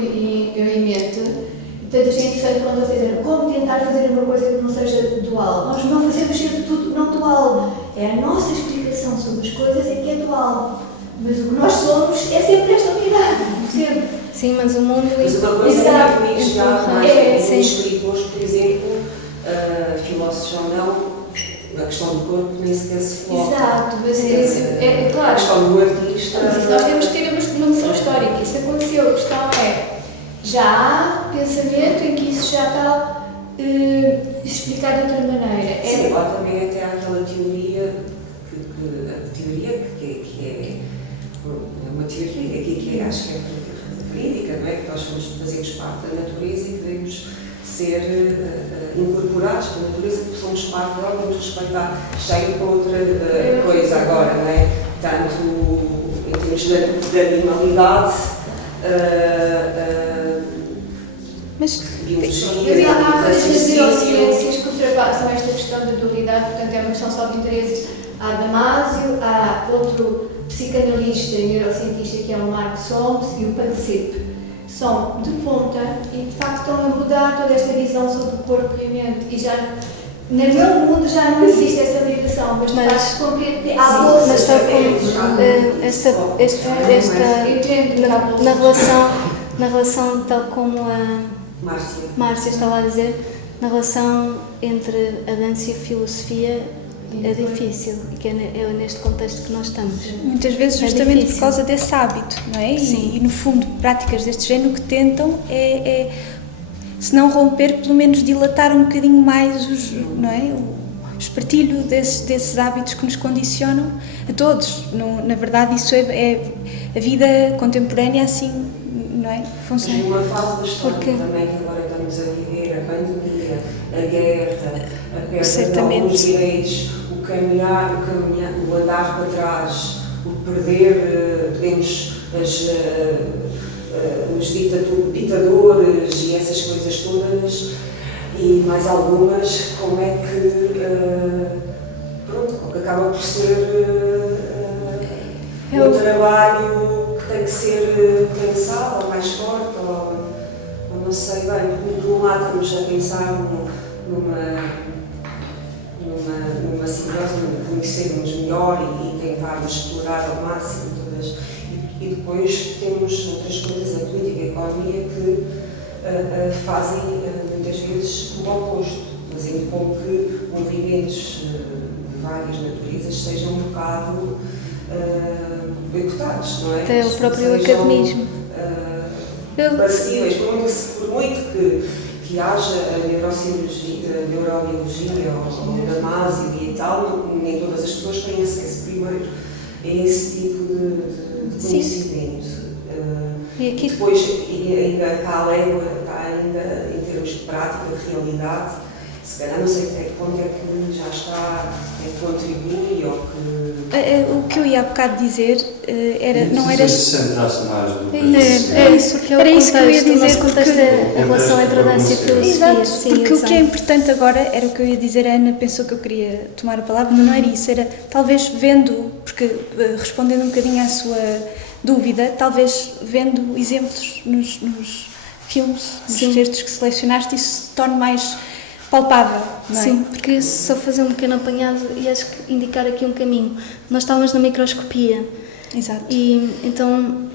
mente, e portanto achei interessante quando vocês dizem como tentar fazer uma coisa que não seja dual. Nós não fazemos sempre tudo não dual, é a nossa explicação sobre as coisas é que é dual, mas o que nós somos é sempre esta unidade, sempre. Sim, mas o mundo... Mas uma coisa que me diz já mais escritores, por exemplo, filósofos ou não, a questão do corpo nem sequer se coloca. Exato, mas é claro. A questão do artista... Mas nós temos que ter uma noção histórica, isso aconteceu. A questão é, já há pensamento em que isso já está explicado de outra maneira. Sim, lá também até há aquela teoria, que é uma teoria que acho que é verídica, não é? Que nós fazemos parte da natureza e que devemos ser incorporados pela natureza, porque somos parte dela, temos que respeitar. Chega para outra coisa agora, não é? Tanto em termos de animalidade, Mas biologia, Havia há várias raciocínio. neurociências que ultrapassam esta questão da dualidade, portanto é uma questão só de interesse. Há Damasio, há outro psicanalista e neurocientista que é o Mark Solms e o Pansip. São de ponta e de facto estão a mudar toda esta visão sobre o corpo e a mente. E já no meu mundo já não existe essa ligação, mas de facto compreendo que há bolsas. Mas está como na relação tal como a Márcia estava a dizer, na relação entre a dança e a filosofia é difícil, e que é neste contexto que nós estamos. muitas vezes justamente por causa desse hábito, não é? Sim. E no fundo, práticas deste género que tentam se não romper, pelo menos dilatar um bocadinho mais não é? O espartilho desses hábitos que nos condicionam a todos. Na verdade, isso é a vida contemporânea assim, não é? Funciona. Uma fase da história Porque também que agora estamos a viver, a pandemia, a guerra, a perda de Certamente. alguns direitos, o caminhar, o andar para trás, o perder, os ditadores e essas coisas todas, e mais algumas, como é que, pronto, que acaba por ser um trabalho que tem que ser pensado, ou mais forte, ou não sei bem, porque de um lado estamos a pensar numa simbiose, conhecermos melhor e tentarmos explorar ao máximo todas. E depois temos outras coisas, a política e a economia, que fazem muitas vezes o oposto, fazendo com que movimentos de várias naturezas sejam um bocado boicotados, não é? Até o próprio academismo. Passíveis, por muito que haja a neurobiologia ou Damasio e tal, nem todas as pessoas têm acesso primeiro a esse tipo de conhecimento. E aqui depois ainda está a légua, está ainda em termos de prática, de realidade, se calhar não sei até que ponto é que já está, é que contribui ou que... O que eu ia há bocado dizer não era... Se centrasse mais do que isso, porque Era isso que eu ia dizer, o nosso contexto é a relação entre a dança e a filosofia. Exato, Sim, porque eu o que sei. é importante agora, era o que eu ia dizer, a Ana pensou que eu queria tomar a palavra, mas não era isso, era talvez vendo, porque respondendo um bocadinho à sua dúvida, talvez vendo exemplos nos filmes, nos textos que selecionaste, isso se torne mais palpável, não é? Sim, porque só fazer um pequeno apanhado e acho que indicar aqui um caminho. Nós estávamos na microscopia. Exato. E então,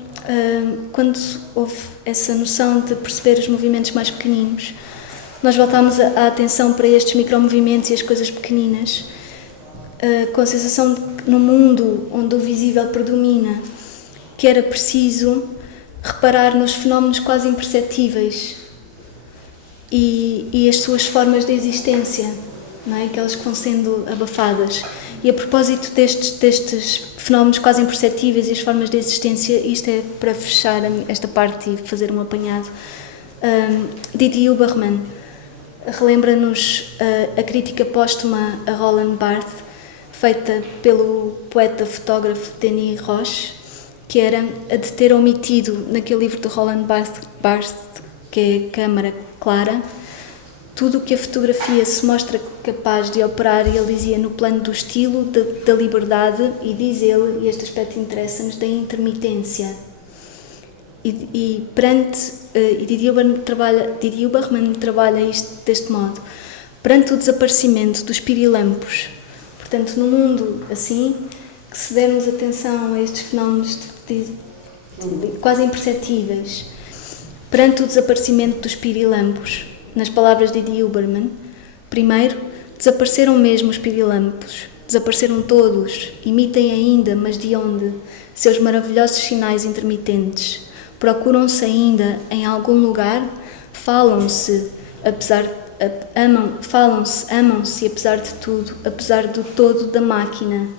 quando houve essa noção de perceber os movimentos mais pequeninos, nós voltámos a atenção para estes micromovimentos e as coisas pequeninas, com a sensação de que no mundo onde o visível predomina, que era preciso reparar nos fenómenos quase imperceptíveis e as suas formas de existência, não é? Aquelas que vão sendo abafadas. E a propósito destes fenómenos quase imperceptíveis e as formas de existência, isto é para fechar esta parte e fazer um apanhado, Didi Huberman relembra-nos a crítica póstuma a Roland Barthes, feita pelo poeta-fotógrafo Denis Roche, que era a de ter omitido naquele livro de Roland Barthes, que é Câmara Clara, tudo o que a fotografia se mostra capaz de operar, e ele dizia, no plano do estilo, da liberdade, e diz ele, e este aspecto interessa-nos, da intermitência. E Didi Huberman trabalha isto deste modo. Perante o desaparecimento dos pirilampos, portanto, no mundo assim, que se dermos atenção a estes fenómenos quase imperceptíveis, perante o desaparecimento dos pirilampos, nas palavras de Didi Huberman, primeiro, desapareceram mesmo os pirilampos, desapareceram todos, emitem ainda, mas de onde, seus maravilhosos sinais intermitentes, procuram-se ainda em algum lugar, falam-se, amam-se, apesar de tudo, apesar do todo da máquina,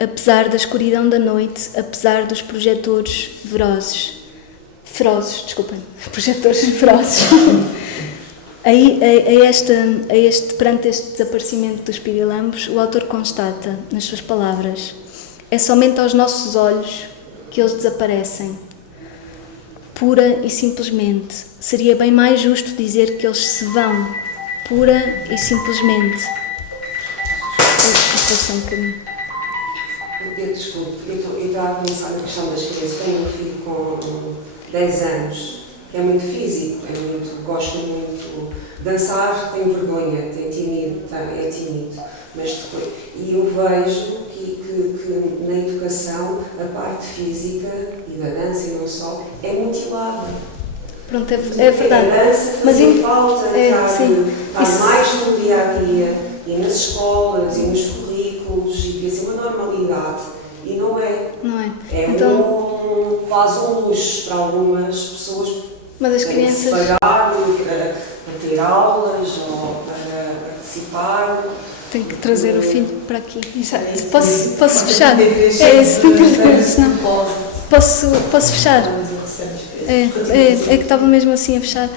apesar da escuridão da noite, apesar dos projetores ferozes, projetores ferozes. Perante este desaparecimento dos pirilambos, o autor constata, nas suas palavras, é somente aos nossos olhos que eles desaparecem. Pura e simplesmente. Seria bem mais justo dizer que eles se vão. Pura e simplesmente. Desculpe, eu estava a pensar na questão das crianças. Tenho um filho com 10 anos, que é muito físico, gosto muito de dançar, tem vergonha, é tímido, mas depois, e eu vejo que na educação a parte física e da dança e não só é mutilada. Pronto, é verdade. A dança faz falta, está mais no dia a dia e nas escolas e nos currículos e devia ser uma normalidade e não é. Não é. Então, quase um luxo para algumas pessoas. Mas as crianças se pagar para ter aulas ou para participar. Tem que trazer o filho para aqui. Exato. Posso fechar? É isso, tem que trazer, senão. Posso fechar? É que estava mesmo assim a fechar.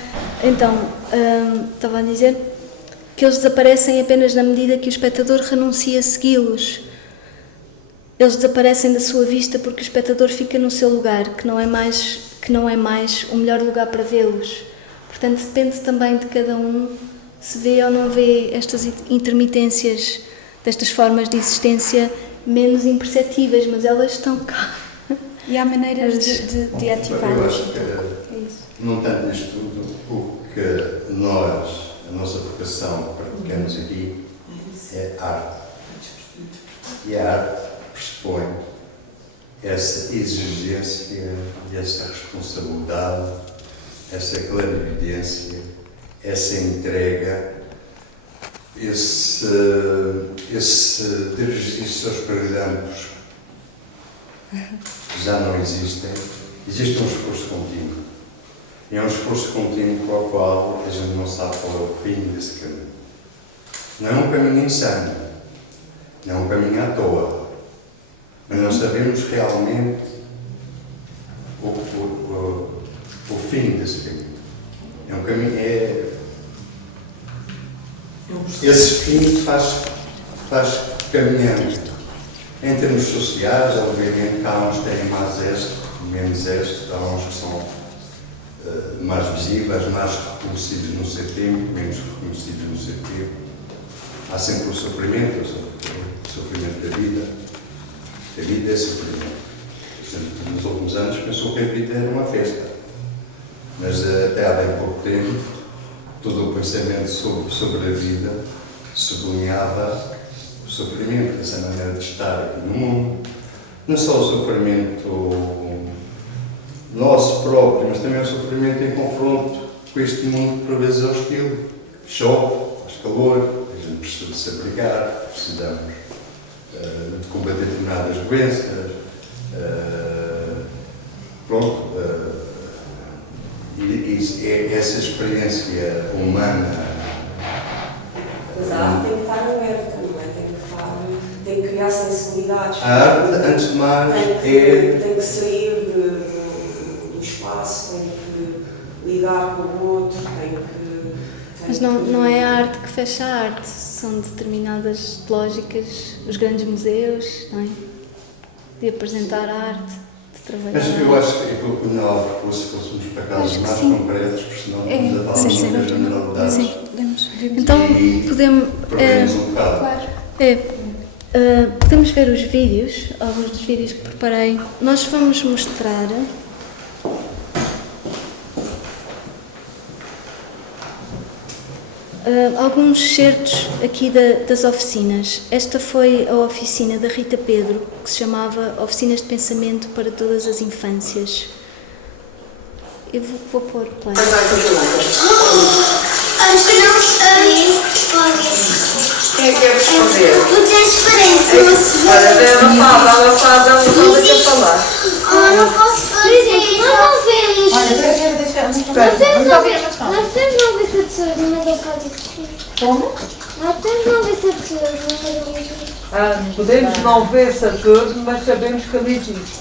Então, estava a dizer que eles desaparecem apenas na medida que o espectador renuncia a segui-los. Eles desaparecem da sua vista porque o espectador fica no seu lugar, que não é mais o melhor lugar para vê-los. Portanto, depende também de cada um se vê ou não vê estas intermitências destas formas de existência menos imperceptíveis, mas elas estão cá. E há maneiras de ativá-las. Eu acho que, não tanto neste tudo, o que nós, a nossa vocação, praticamos aqui é arte. E a arte pressupõe essa exigência e essa responsabilidade, essa clarividência, essa entrega, esse dirigir-se aos paralelos que já não existem. Existe um esforço contínuo. E é um esforço contínuo para o qual a gente não sabe qual é o fim desse caminho. Não é um caminho insano, não é um caminho à toa, mas não sabemos realmente o fim desse caminho. É um caminho, esse fim faz caminhando. Em termos sociais, obviamente, há uns que têm mais êxito, menos êxito, há uns que são mais visíveis, mais reconhecidos no seu tempo, menos reconhecidos no seu tempo. Há sempre o sofrimento da vida. A vida é sofrimento. Nos últimos anos pensou que a vida era uma festa. Mas até há bem pouco tempo, todo o pensamento sobre a vida sublinhava o sofrimento, essa maneira de estar aqui no mundo. Não só o sofrimento nosso próprio, mas também o sofrimento em confronto com este mundo que por vezes é hostil. Chove, faz calor, a gente precisa de se abrigar, precisamos de combater determinadas doenças. E essa experiência humana. Mas a arte tem que estar aberta, não é? Tem que criar sensibilidades. A arte, antes de mais, tem que sair do espaço, tem que lidar com o outro, Mas não é a arte que fecha a arte, são determinadas lógicas, os grandes museus, não é? De apresentar a arte, de trabalhar. Mas eu acho que o melhor fosse fôssemos para casos mais concretos, porque senão estamos a falar sobre as generalidades. Sim, então podemos. Um bocado. Claro. Podemos ver os vídeos, alguns dos vídeos que preparei. Nós vamos mostrar alguns excertos aqui das oficinas. Esta foi a oficina da Rita Pedro, que se chamava Oficinas de Pensamento para Todas as Infâncias. Eu vou pôr o play. Quem é que é responder? O transparente, não se vê. Ela fala que falar. Não posso fazer. Não vemos. Nós temos uma vez a pessoa de uma Como? Nós temos uma vez a pessoa de uma Podemos não ver-se a todos, mas sabemos que ali existe.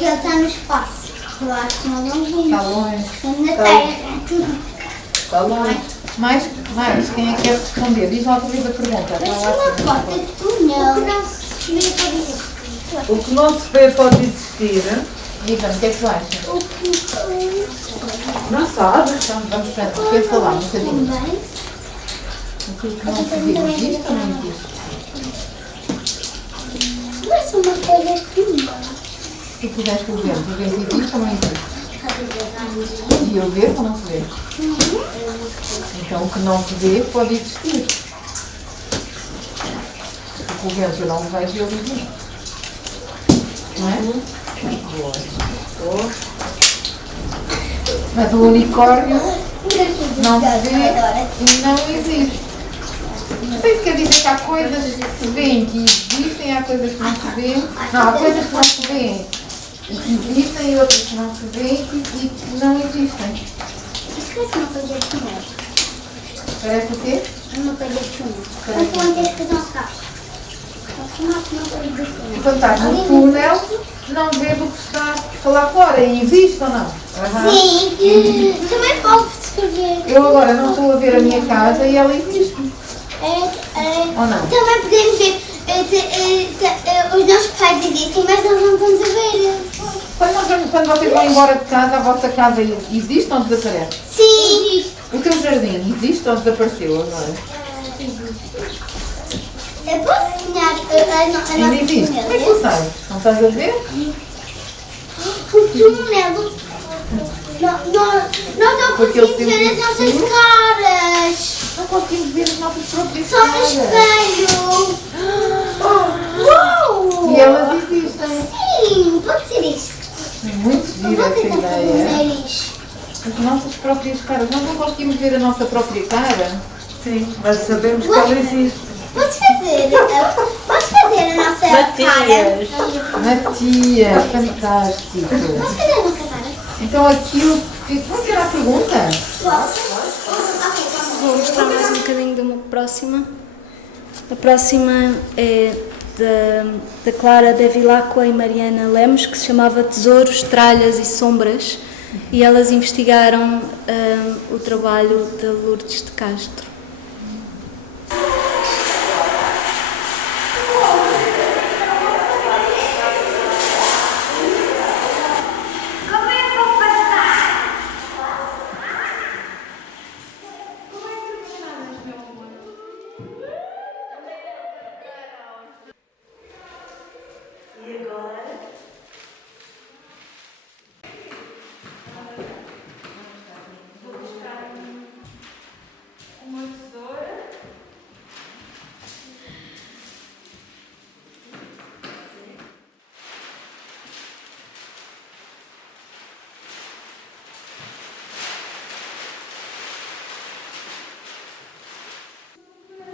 que ele está no espaço. Claro que nós não vimos. Está longe. Estamos na Terra. Mais? Quem é que quer responder? Diz lá outra vez a pergunta. Mas uma porta de túnel. O que não se vê pode existir. Diga-me, o que é que tu achas? Não sabes? Então vamos pensar lá um bocadinho. Aquilo que não se vê existe ou não existe? Mas uma coisa de túnel. Se tu pudeste o vento existe ou não existe? E o ver ou não se vê? Então o que não se vê pode existir. Porque o vento eu não o vejo e ele existe. Não é? Boa. Mas o unicórnio não se vê e não existe. Não sei se quer dizer que há coisas que se vêem que existem, há coisas que não se vêem. Não, há coisas que não se vêem e que existem e outras que não se vêem e que não existem. Isso parece uma coisa de túnel. Parece o quê? Uma coisa de túnel. Quando tu andas que não sabes. Uma coisa de túnel. Quando estás no túnel, não vês o que está lá fora e existe ou não? Sim, também pode escrever. Eu agora não estou a ver a minha casa e ela existe. Ou não? Também podemos ver. Os nossos pais existem, mas nós não estamos a ver. Quando vocês vão embora de casa, a vossa casa existe ou desaparece? Sim. O teu jardim existe ou desapareceu agora? Eu posso desenhar a nossa Ainda existe? Como é que tu túnel? sabes? Não estás a ver? O túnel. Nós não Porque ele conseguimos ver as sempre nossas existiu. caras. Não conseguimos ver as nossas próprias Só no caras. espelho. Uau! E elas existem. Sim, pode ser isso. Muito Eu gira vou essa tentar fazer o ideia. nariz. As nossas próprias caras. Nós não conseguimos ver a nossa própria cara. Sim, mas sabemos que ela existe. Podes fazer a nossa cara? Matias, fantástico. Podes fazer a nossa cara? Então aquilo que... Como que era a pergunta? Posso? Vou mostrar mais um bocadinho de uma próxima. A próxima é da Clara Bevilacqua e Mariana Lemos, que se chamava Tesouros, Tralhas e Sombras, e elas investigaram o trabalho de Lourdes de Castro.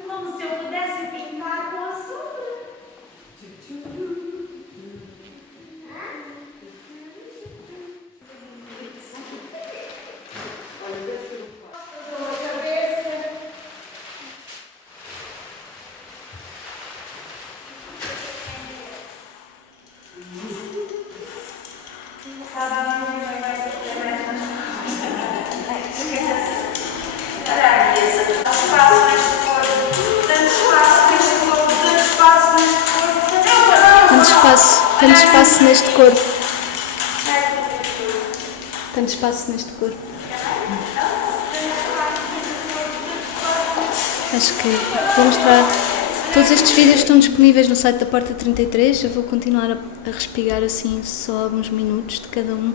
Como se eu pudesse pintar com a sombra. Tanto espaço neste corpo. Tanto espaço neste corpo. Acho que vou mostrar. Todos estes vídeos estão disponíveis no site da Porta 33. Eu vou continuar a respirar assim só alguns minutos de cada um.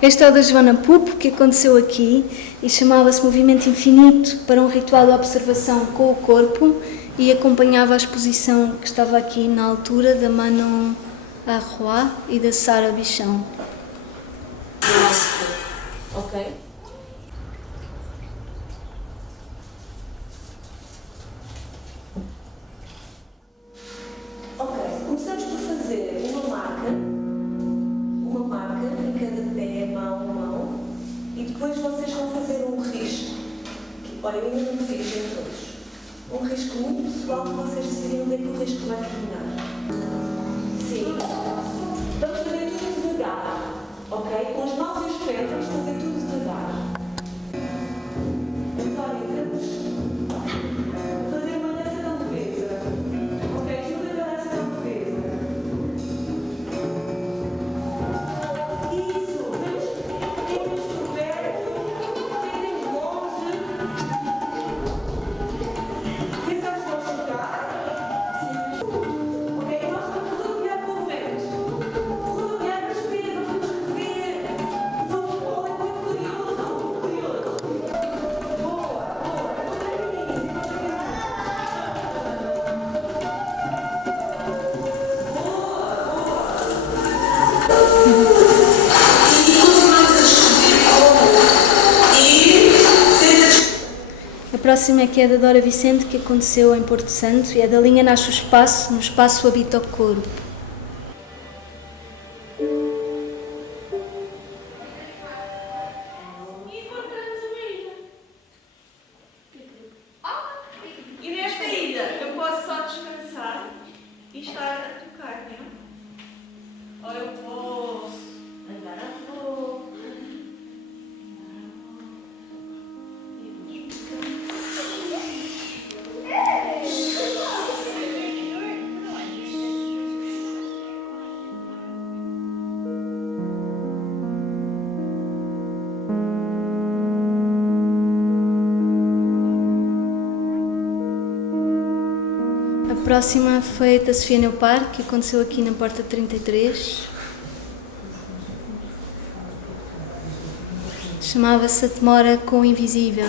Este é o da Joana Pupo, que aconteceu aqui e chamava-se Movimento Infinito para um ritual de observação com o corpo e acompanhava a exposição que estava aqui na altura da Manon Arroy e da Sara Bichão. Ok? Ok, começamos por fazer uma marca em cada pé, mão, e depois vocês vão fazer um risco. Olha, eu ainda não fiz em todos. Um risco muito pessoal que vocês decidem onde é que o risco vai terminar. Sim. Vamos fazer tudo devagar, ok? Com as mãos e os pés, vamos fazer tudo devagar. próxima é que é da Dora Vicente, que aconteceu em Porto Santo, e é da linha Nasce o Espaço, no espaço habita o corpo. E nesta ilha eu posso só descansar e estar a tocar, não? Ou eu posso andar a voo. A próxima foi da Sofia Neupar, que aconteceu aqui na Porta 33. Chamava-se A Demora com o Invisível.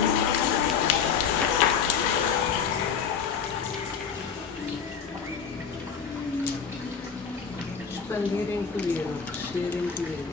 Expandir em poder, crescer em poder.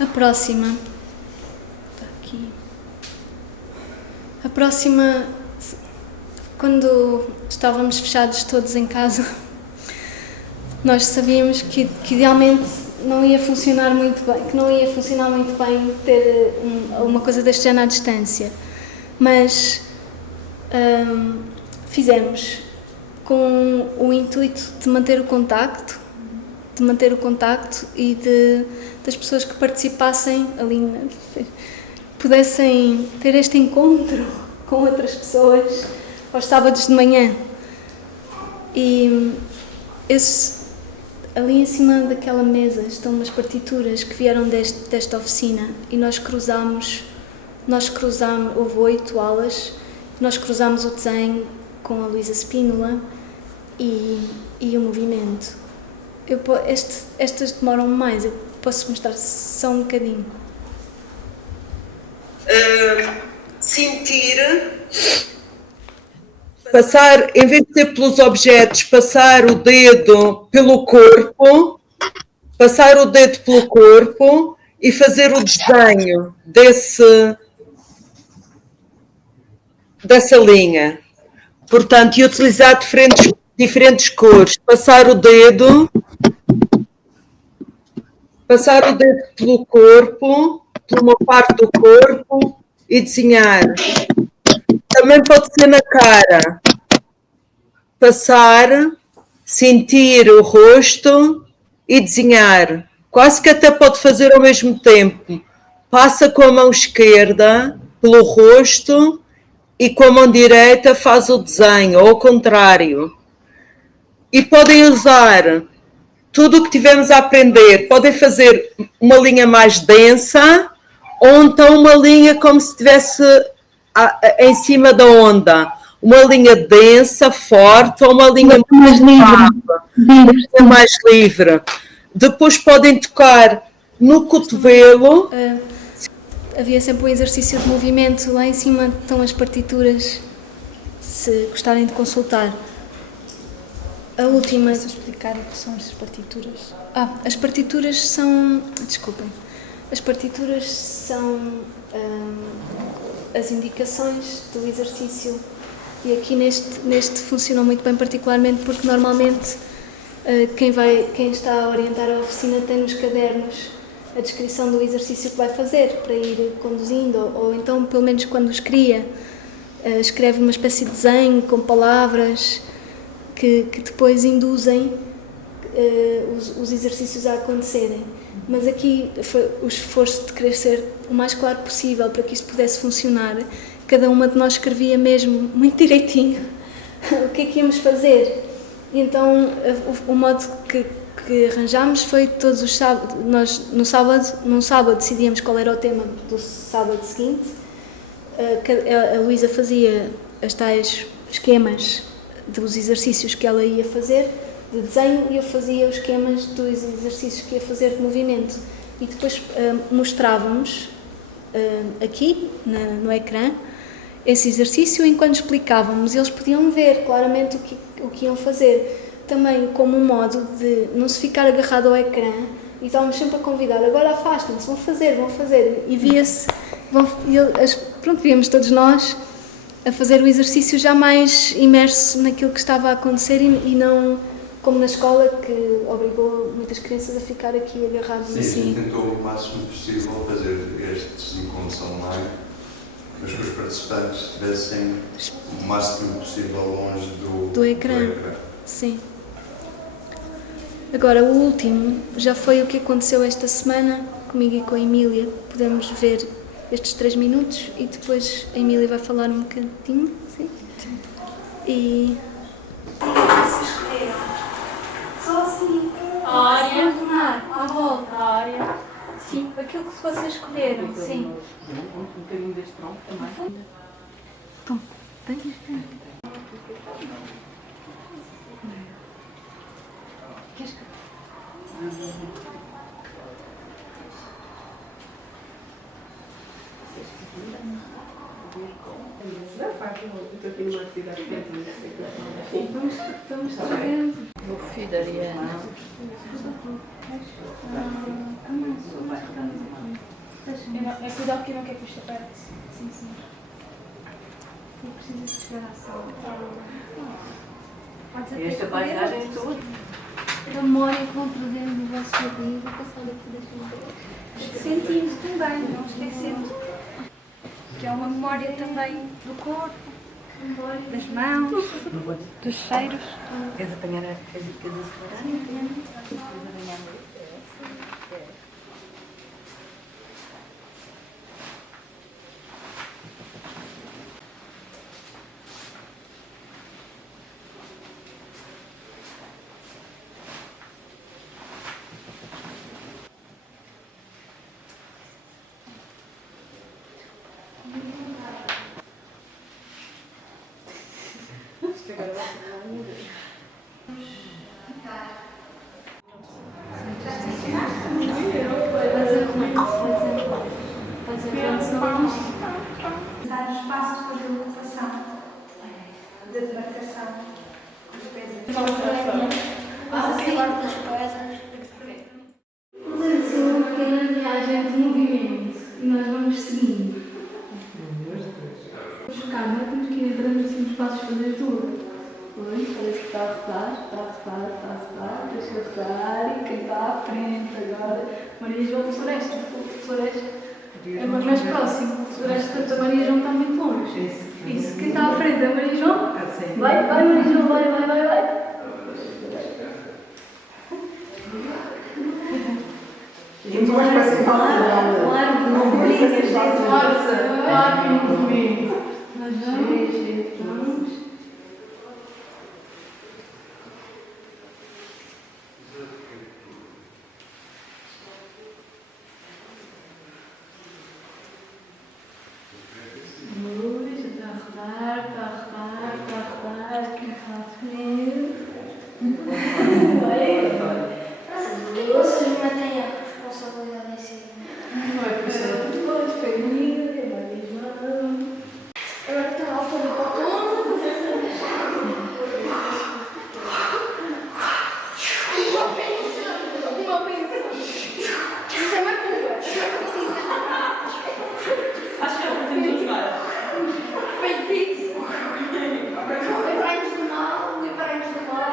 A próxima, está aqui. A próxima, quando estávamos fechados todos em casa, nós sabíamos que idealmente não ia funcionar muito bem, que não ia funcionar muito bem ter uma coisa deste género à distância, mas fizemos com o intuito de manter o contacto, e das pessoas que participassem ali pudessem ter este encontro com outras pessoas aos sábados de manhã. E ali em cima daquela mesa estão umas partituras que vieram desta oficina e nós cruzamos, houve 8 aulas, nós cruzamos o desenho com a Luísa Spínola e o movimento. Estas demoram mais, eu posso mostrar só um bocadinho. Sentir, passar, em vez de ser pelos objetos, passar o dedo pelo corpo, e fazer o desenho dessa linha. Portanto, e utilizar diferentes cores. Passar o dedo pelo corpo, por uma parte do corpo e desenhar. Também pode ser na cara. Passar, sentir o rosto e desenhar. Quase que até pode fazer ao mesmo tempo. Passa com a mão esquerda pelo rosto e com a mão direita faz o desenho, ou ao contrário. E podem usar tudo o que tivemos a aprender. Podem fazer uma linha mais densa ou então uma linha como se estivesse em cima da onda. Uma linha densa, forte, ou uma linha mais livre. Depois podem tocar no cotovelo. Havia sempre um exercício de movimento. Lá em cima estão as partituras, se gostarem de consultar. A última... Posso explicar o que são as partituras? As partituras são... Desculpem. As partituras são as indicações do exercício. E aqui neste funcionou muito bem, particularmente porque normalmente quem está a orientar a oficina tem nos cadernos a descrição do exercício que vai fazer para ir conduzindo, ou então, pelo menos quando os cria, escreve uma espécie de desenho com palavras que depois induzem os exercícios a acontecerem. mas aqui foi o esforço de querer ser o mais claro possível para que isto pudesse funcionar. Cada uma de nós escrevia mesmo muito direitinho o que é que íamos fazer. E então o modo que arranjámos foi todos os sábados, nós num sábado decidíamos qual era o tema do sábado seguinte. A Luísa fazia os tais esquemas dos exercícios que ela ia fazer de desenho e eu fazia os esquemas dos exercícios que ia fazer de movimento. E depois mostrávamos aqui no ecrã esse exercício enquanto explicávamos. Eles podiam ver claramente o que iam fazer. Também como um modo de não se ficar agarrado ao ecrã e estávamos sempre a convidar, agora afastem-se, vão fazer. E via-se, víamos todos nós a fazer o exercício já mais imerso naquilo que estava a acontecer e não como na escola, que obrigou muitas crianças a ficar aqui agarrados assim. Sim, a gente tentou o máximo possível fazer estes encontros online, mas que os participantes estivessem o máximo possível longe do ecrã. Sim. Agora, o último já foi o que aconteceu esta semana comigo e com a Emília. Podemos ver estes 3 minutos e depois a Emília vai falar um bocadinho. Sim? E... Vocês escolheram? Só assim. A área. À volta. A área. Sim, aquilo que vocês escolheram. Sim. Um bocadinho deste tronco também. Tom, tens? Queres que... Estamos trabalhando. Meu filho, Ariana. É cuidado que eu não quero que isto aperte. Sim. Eu preciso chegar à sala. Esta paisagem é toda. A memória que vão trazendo no vosso jardim, vou passar daqui das Sentimos também, não esquecemos. Que é uma memória também do corpo, das mãos, dos cheiros. Queres apanhar a Dar espaço depois da ocupação, da demarcação, com as pedras. Lançou uma pequena viagem de movimento e nós vamos seguindo. Vamos ficar, não é? Temos que ir entrando assim nos passos fazer tudo. Pois, parece que está a rodar, deixa eu rodar e quem está à frente agora? Maria João Floresta. É mais próximo. Floresta da Maria João está muito longe. Isso. Quem está à frente é a Maria João? Vai, Maria João, vai. Temos uma espécie de falsidade. Claro, não brincas, força. Claro, movimento. Nós vamos. Está a rodar, quem está à frente. Vocês mantêm a responsabilidade em si. Não é por ser todos, foi comigo, é mais João. Agora está lá para o botão. Isso é uma curva. Acho que eu tenho que jogar. Feitiço. Livrarmos do mal.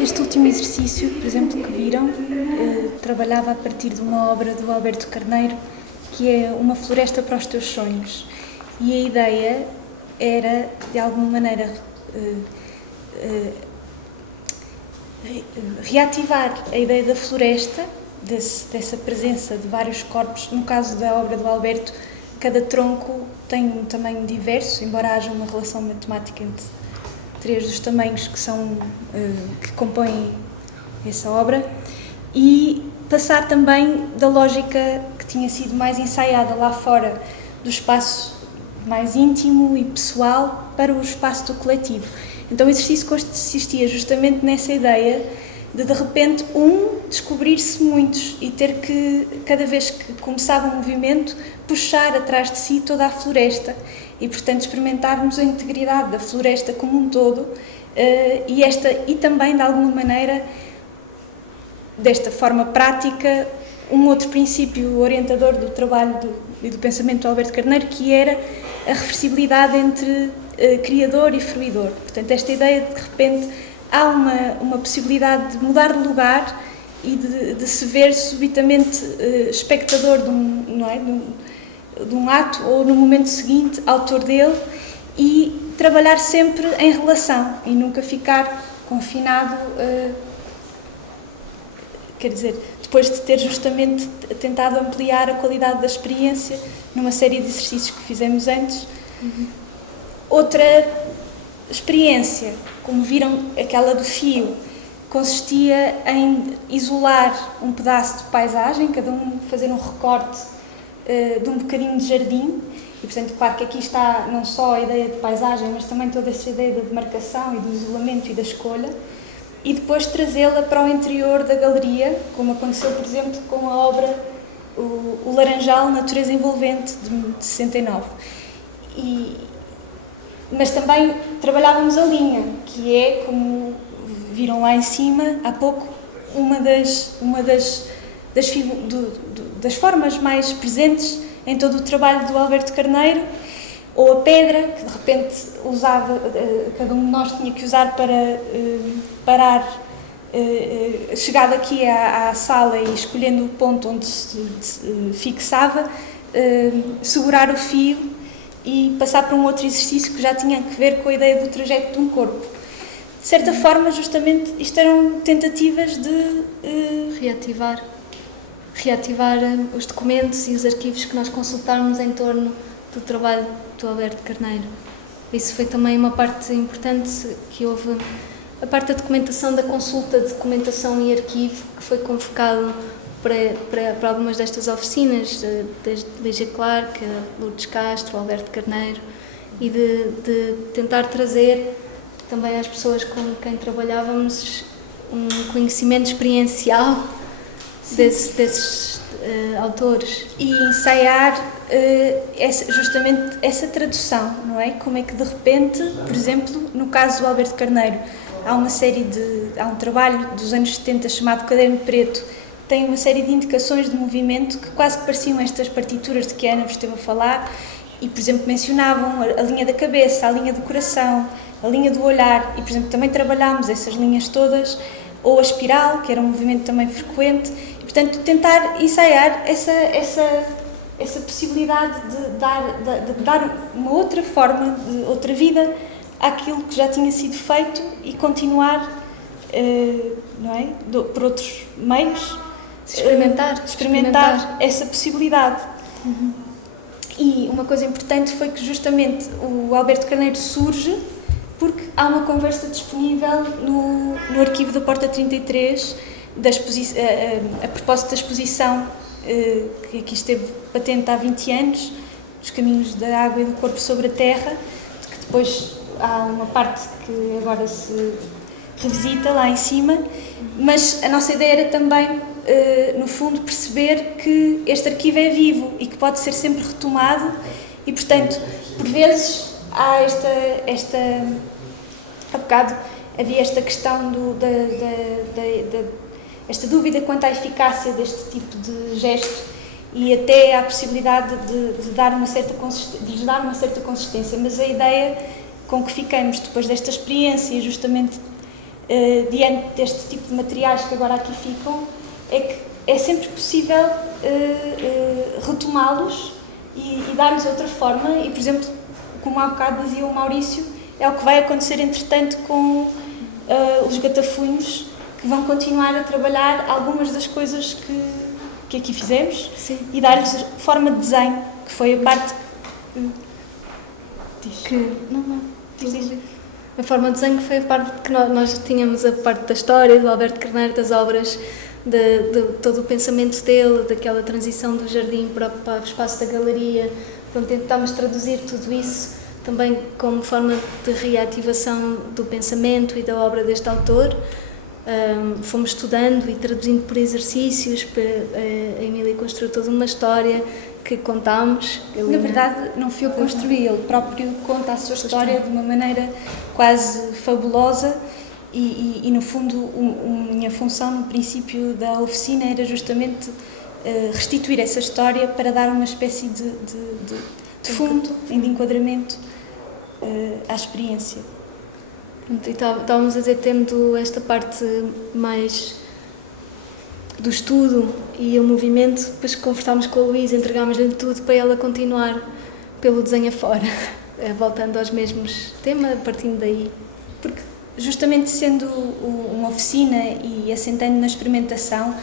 Este último exercício, por exemplo, que viram, trabalhava a partir de uma obra do Alberto Carneiro, que é Uma Floresta para os Teus Sonhos. E a ideia era, de alguma maneira, reativar a ideia da floresta, dessa presença de vários corpos. No caso da obra do Alberto, cada tronco tem um tamanho diverso, embora haja uma relação matemática entre três dos tamanhos que compõem essa obra, e passar também da lógica que tinha sido mais ensaiada lá fora, do espaço mais íntimo e pessoal, para o espaço do coletivo. Então o exercício consistia justamente nessa ideia de repente, descobrir-se muitos e ter que, cada vez que começava um movimento, puxar atrás de si toda a floresta e, portanto, experimentarmos a integridade da floresta como um todo e também, de alguma maneira, desta forma prática, um outro princípio orientador do trabalho e do pensamento do Alberto Carneiro, que era a reversibilidade entre criador e fruidor. Portanto, esta ideia de repente, há uma possibilidade de mudar de lugar e de se ver subitamente espectador de um ato ou no momento seguinte autor dele, e trabalhar sempre em relação e nunca ficar confinado, quer dizer, depois de ter justamente tentado ampliar a qualidade da experiência numa série de exercícios que fizemos antes. Outra experiência, como viram, aquela do fio, consistia em isolar um pedaço de paisagem, cada um fazer um recorte de um bocadinho de jardim, e portanto, claro que aqui está não só a ideia de paisagem, mas também toda essa ideia da demarcação e do isolamento e da escolha, e depois trazê-la para o interior da galeria, como aconteceu, por exemplo, com a obra O Laranjal, Natureza Envolvente, de 69. Mas também trabalhávamos a linha, que é, como viram lá em cima há pouco, uma das formas mais presentes em todo o trabalho do Alberto Carneiro, ou a pedra, que de repente cada um de nós tinha que usar para parar, chegado aqui à sala e escolhendo o ponto onde se fixava, segurar o fio e passar para um outro exercício que já tinha a ver com a ideia do trajeto de um corpo. De certa forma, justamente, isto eram tentativas de reativar os documentos e os arquivos que nós consultáramos em torno do trabalho do Alberto Carneiro. Isso foi também uma parte importante, que houve a parte da documentação, da consulta de documentação e arquivo, que foi convocado para algumas destas oficinas, desde Lígia Clark, Lourdes Castro, Alberto Carneiro, e de tentar trazer também às pessoas com quem trabalhávamos um conhecimento experiencial desses autores. E ensaiar justamente essa tradução, não é? Como é que de repente, por exemplo, no caso do Alberto Carneiro, há um trabalho dos anos 70 chamado Caderno Preto, tem uma série de indicações de movimento que quase que pareciam estas partituras de que a Ana vos esteve a falar, e, por exemplo, mencionavam a linha da cabeça, a linha do coração, a linha do olhar, e, por exemplo, também trabalhámos essas linhas todas, ou a espiral, que era um movimento também frequente, e, portanto, tentar ensaiar essa possibilidade de dar uma outra forma, de outra vida àquilo que já tinha sido feito e continuar, não é? Por outros meios, experimentar essa possibilidade. E uma coisa importante foi que justamente o Alberto Carneiro surge porque há uma conversa disponível no arquivo da Porta 33 a propósito da exposição que aqui esteve patente há 20 anos, Os Caminhos da Água e do Corpo sobre a Terra, que depois há uma parte que agora se revisita lá em cima, mas a nossa ideia era também, no fundo, perceber que este arquivo é vivo e que pode ser sempre retomado e, portanto, por vezes há há bocado havia esta questão esta dúvida quanto à eficácia deste tipo de gesto e até à possibilidade de dar uma certa consistência, mas a ideia com que ficamos depois desta experiência, justamente diante deste tipo de materiais que agora aqui ficam, é que é sempre possível retomá-los e dar-lhes outra forma e, por exemplo, como há bocado dizia o Maurício, é o que vai acontecer entretanto com os Gatafunhos, que vão continuar a trabalhar algumas das coisas que aqui fizemos. Sim. E dar-lhes forma de desenho, que foi a parte A forma de desenho foi a parte que nós tínhamos, a parte da história do Alberto Carneiro, das obras, de todo o pensamento dele, daquela transição do jardim para o espaço da galeria. Pronto, tentámos traduzir tudo isso também como forma de reativação do pensamento e da obra deste autor. Fomos estudando e traduzindo por exercícios. A Emília construiu toda uma história que contámos. Na verdade, não fui eu que construí, ele próprio conta a sua história de uma maneira quase fabulosa e no fundo, minha função no princípio da oficina era justamente restituir essa história para dar uma espécie de fundo, de enquadramento à experiência. E estávamos a dizer, tendo esta parte mais do estudo e o movimento, depois conversámos com a Luísa, entregámos-lhe tudo para ela continuar pelo desenho afora, voltando aos mesmos temas, partindo daí. Porque justamente sendo uma oficina e assentando na experimentação,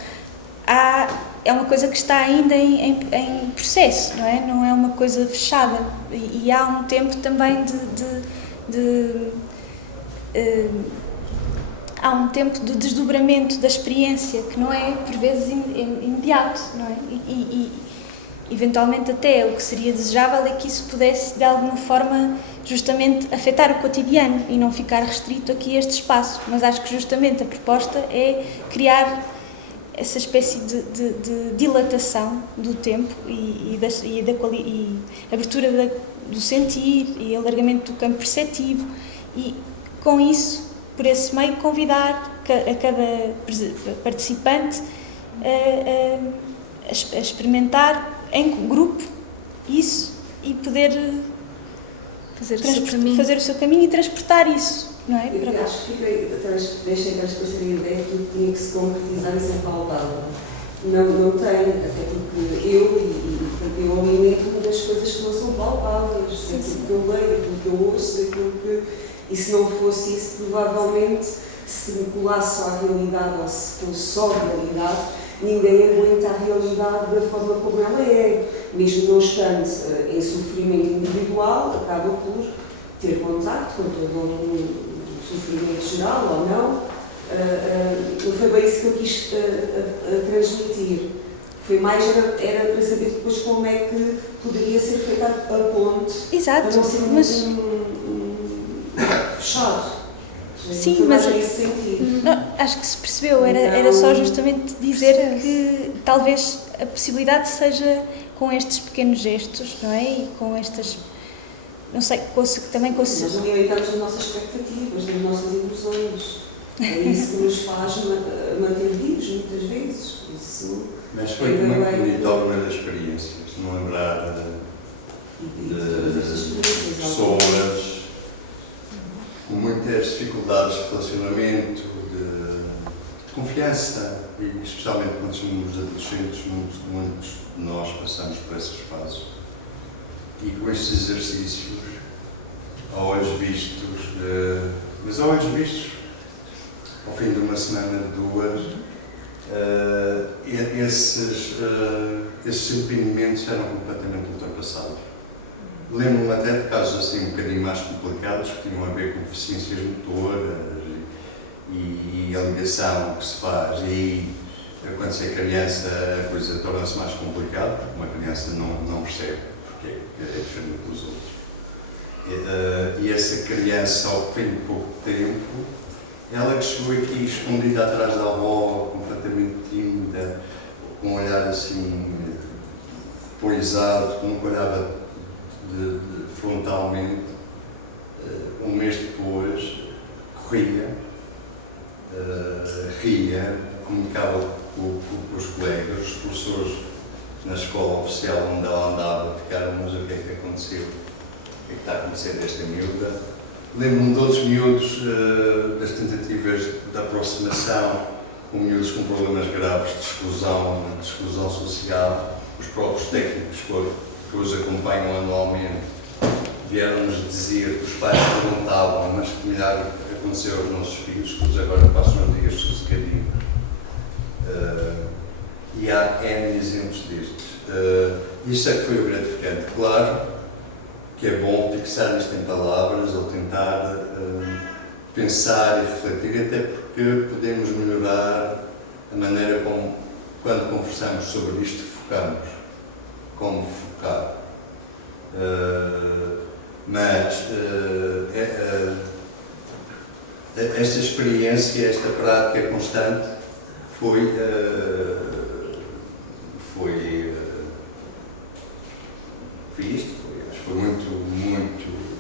é uma coisa que está ainda em processo, não é? Não é uma coisa fechada e há um tempo também há um tempo de desdobramento da experiência que não é, por vezes, imediato, não é? E eventualmente até o que seria desejável é que isso pudesse, de alguma forma, justamente afetar o cotidiano e não ficar restrito aqui a este espaço. Mas acho que justamente a proposta é criar essa espécie de dilatação do tempo e abertura do sentir e alargamento do campo perceptivo e, com isso, por esse meio, convidar a cada participante a experimentar em grupo isso e poder fazer o seu caminho e transportar isso, não é? Eu acho que deixei transparecer a ideia que tudo tinha que se concretizar e ser palpável. Não tem, até porque eu alimento das coisas que não são palpáveis, daquilo que eu leio, daquilo que eu ouço, daquilo que... E se não fosse isso, provavelmente, se me colasse só a realidade ou se fosse só a realidade, ninguém aguenta a realidade da forma como ela é. Mesmo não estando em sofrimento individual, acaba por ter contacto com todo um sofrimento geral ou não. Não foi bem isso que eu quis transmitir. Foi mais, era para saber depois como é que poderia ser feita a ponte. Exato, para não ser mas... fechado. Sim, mas acho que se percebeu, era só justamente dizer que talvez a possibilidade seja com estes pequenos gestos, não é? E com estas, não sei, também com... Nós não alimentamos as nossas expectativas, as nossas ilusões. É isso que nos faz manter vivos, muitas vezes. Isso. Mas foi muito bonito algumas das experiências, não lembrar de pessoas com muitas dificuldades de relacionamento, de confiança, e especialmente quando somos adolescentes, muitos de nós passamos por essas fases. E com estes exercícios, a olhos vistos, mas a olhos vistos, ao fim de uma semana, de duas, esses impedimentos eram completamente ultrapassados. Lembro-me até de casos assim um bocadinho mais complicados, que tinham a ver com deficiências motoras e a ligação que se faz. E quando se é criança, a coisa torna-se mais complicada, porque uma criança não percebe porque é diferente dos outros. E essa criança, ao fim de pouco tempo, ela que chegou aqui escondida atrás da avó, completamente tímida, com um olhar assim poisado, como que olhava frontalmente, um mês depois, corria, ria, comunicava com os colegas, os professores na escola oficial onde ela andava ficaram, mas o que é que aconteceu? O que é que está a acontecer desta miúda? Lembro-me de outros miúdos, das tentativas de aproximação, com miúdos com problemas graves de exclusão social. Os próprios técnicos que os acompanham anualmente vieram-nos dizer que os pais perguntavam, mas que milhar aconteceu aos nossos filhos, que eles agora passam os dias sossegadios. E há N exemplos destes. Isto é que foi o gratificante. Claro que é bom fixar isto em palavras ou tentar pensar e refletir, até porque podemos melhorar a maneira como, quando conversamos sobre isto, focamos. Como focar. Esta experiência, esta prática constante foi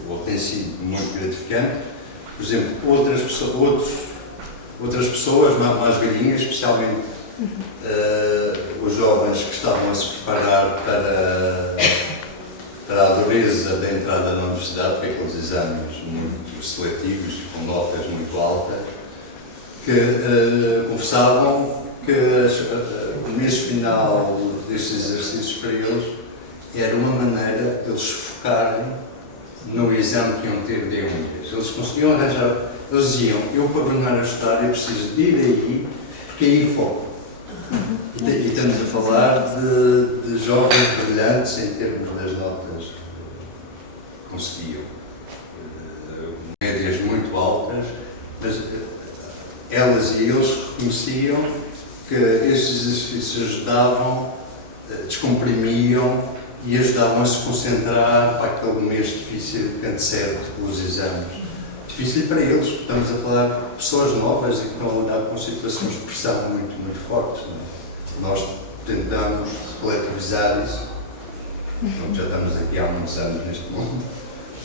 ou tem sido muito gratificante. Por exemplo, outras pessoas mais velhinhas, especialmente os jovens que estavam a se preparar para a dureza da entrada na universidade, com aqueles exames muito seletivos, com notas muito altas, que confessavam que neste final destes exercícios para eles era uma maneira de eles focarem no exame que iam ter de únicas. Eles conseguiam arranjar, eles diziam, eu para terminar a estudar eu preciso de ir aí, porque aí foco. E estamos a falar de jovens brilhantes em termos das notas que conseguiam. Médias muito altas, mas elas e eles reconheciam que estes exercícios ajudavam, descomprimiam e ajudavam a se concentrar para aquele mês difícil que antecede os exames. Difícil para eles, porque estamos a falar de pessoas novas e que estão a lidar com situações de pressão muito fortes. Não é? Nós tentamos relativizar isso, já estamos aqui há muitos anos neste mundo,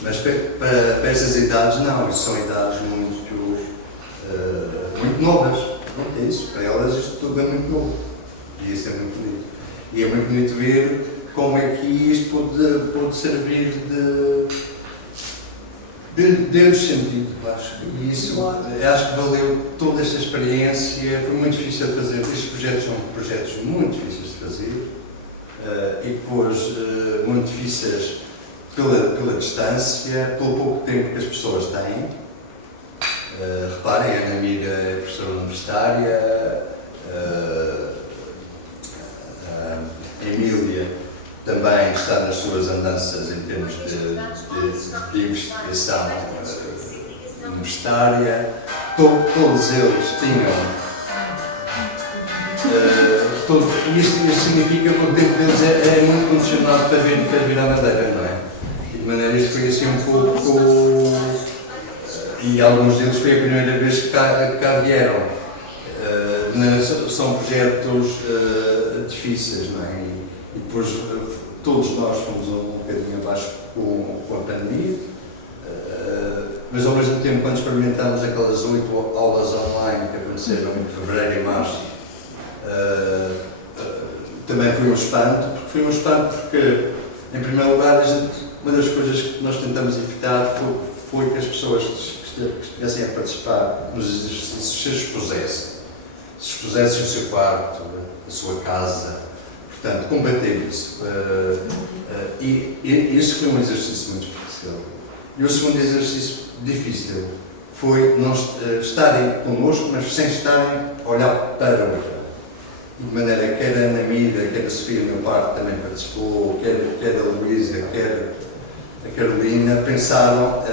mas para essas idades não, isso são idades muito novas. Não é isso, para elas isto tudo é muito novo e isso é muito bonito. E é muito bonito ver como é que isto pode servir de sentido, acho. E isso, acho que valeu toda esta experiência. Foi muito difícil de fazer. Estes projetos são projetos muito difíceis de fazer e depois muito difíceis pela distância, pelo pouco tempo que as pessoas têm. Reparem, a Ana Mira é professora universitária, a Emília também está nas suas andanças em termos de investigação universitária. Todos eles tinham. Isto significa que o tempo deles é muito condicionado para vir à Madeira, não é? E de maneira isto foi assim um pouco. E alguns deles foi a primeira vez que cá vieram. São projetos difíceis, não é? E depois todos nós fomos um bocadinho abaixo com a pandemia, mas ao mesmo tempo, quando experimentámos aquelas 8 aulas online que aconteceram em fevereiro e março, também foi um espanto, porque em primeiro lugar, uma das coisas que nós tentamos evitar foi que as pessoas que estivessem a participar nos exercícios se expusessem o seu quarto, a sua casa. Portanto, combater isso. E isso foi um exercício muito difícil. E o segundo exercício difícil foi não estarem connosco, mas sem estarem a olhar para o ecrã. De maneira que quer a Ana Mira, quer a Sofia, meu pai também participou, quer a Luísa, quer a Carolina, pensaram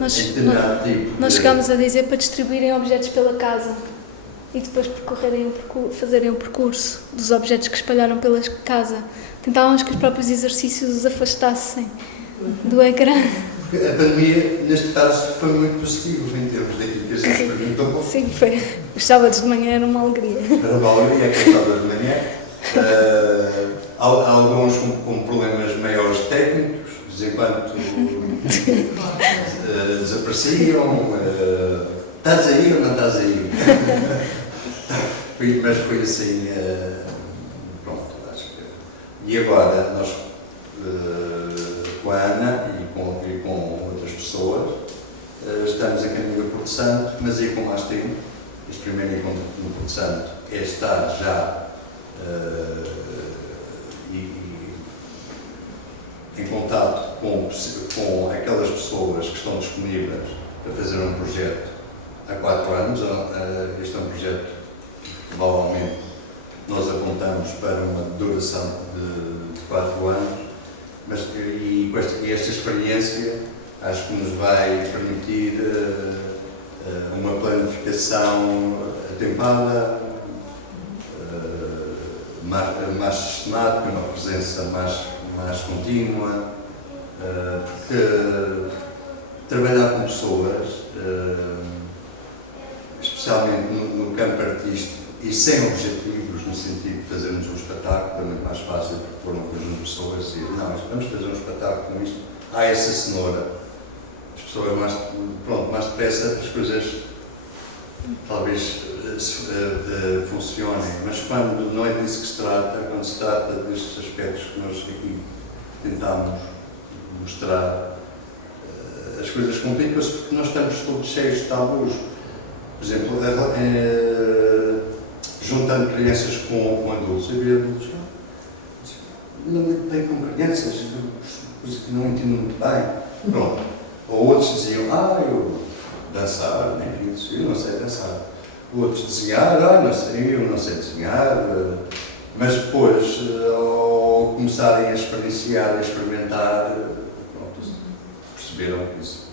em determinado tipo. Nós chegámos a dizer para distribuírem objetos pela casa e depois fazerem o percurso dos objetos que espalharam pela casa. Tentávamos que os próprios exercícios os afastassem do ecrã. Porque a pandemia, neste caso, foi muito positivo em termos daquilo que a gente perguntou. Sim, foi. Os sábados de manhã era uma alegria. Era uma alegria, que é sábado de manhã. Alguns com problemas maiores técnicos, de vez em quando desapareciam. Estás aí ou não estás aí? Mas foi assim, pronto, acho que. E agora, nós, com a Ana e com outras pessoas, estamos a caminho do Porto Santo, mas aí com mais tempo, este primeiro encontro no Porto Santo é estar já em contato com aquelas pessoas que estão disponíveis para fazer um projeto há 4 anos. Este é um projeto que provavelmente nós apontamos para uma duração de 4 anos, mas esta experiência acho que nos vai permitir uma planificação atempada, mais sistemática, uma presença mais contínua, porque trabalhar com pessoas, especialmente no campo artístico e sem objetivos, no sentido de fazermos um espetáculo, é muito mais fácil porque for um conjunto de pessoas e dizer, não, vamos fazer um espetáculo com isto, essa cenoura. As pessoas mais depressa as coisas talvez funcionem, mas quando não é disso que se trata, quando se trata destes aspectos que nós aqui tentámos mostrar, as coisas complicam-se porque nós estamos todos cheios de tabus. Por exemplo, juntando crianças com adultos, eu vi adultos, não lido bem com crianças, coisa que não entendo muito bem. Pronto. Ou outros diziam, eu dançar, nem isso, eu não sei dançar. Outros desenhar, eu não sei desenhar. Mas depois, ao começarem a experienciar, a experimentar, pronto, perceberam que isso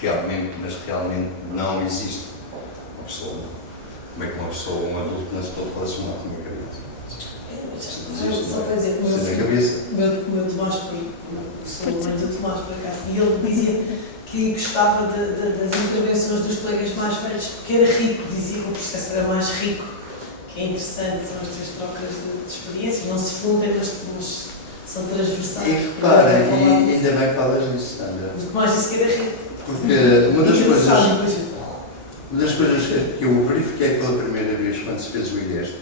realmente não existe. Uma pessoa, como é que uma pessoa, um adulto, não se pode relacionar com uma criança? Só para dizer, o meu Tomás, sou mãe do Tomás por acaso, e ele dizia que gostava das intervenções dos colegas mais velhos porque era rico, dizia que o processo era mais rico, que é interessante, são estas trocas de experiências, não se fundem, mas são transversais. E reparem, e ainda bem que falas disso, Sandra. O Tomás disse que era rico. Porque uma das coisas que eu verifiquei pela primeira vez quando se fez o IDEST,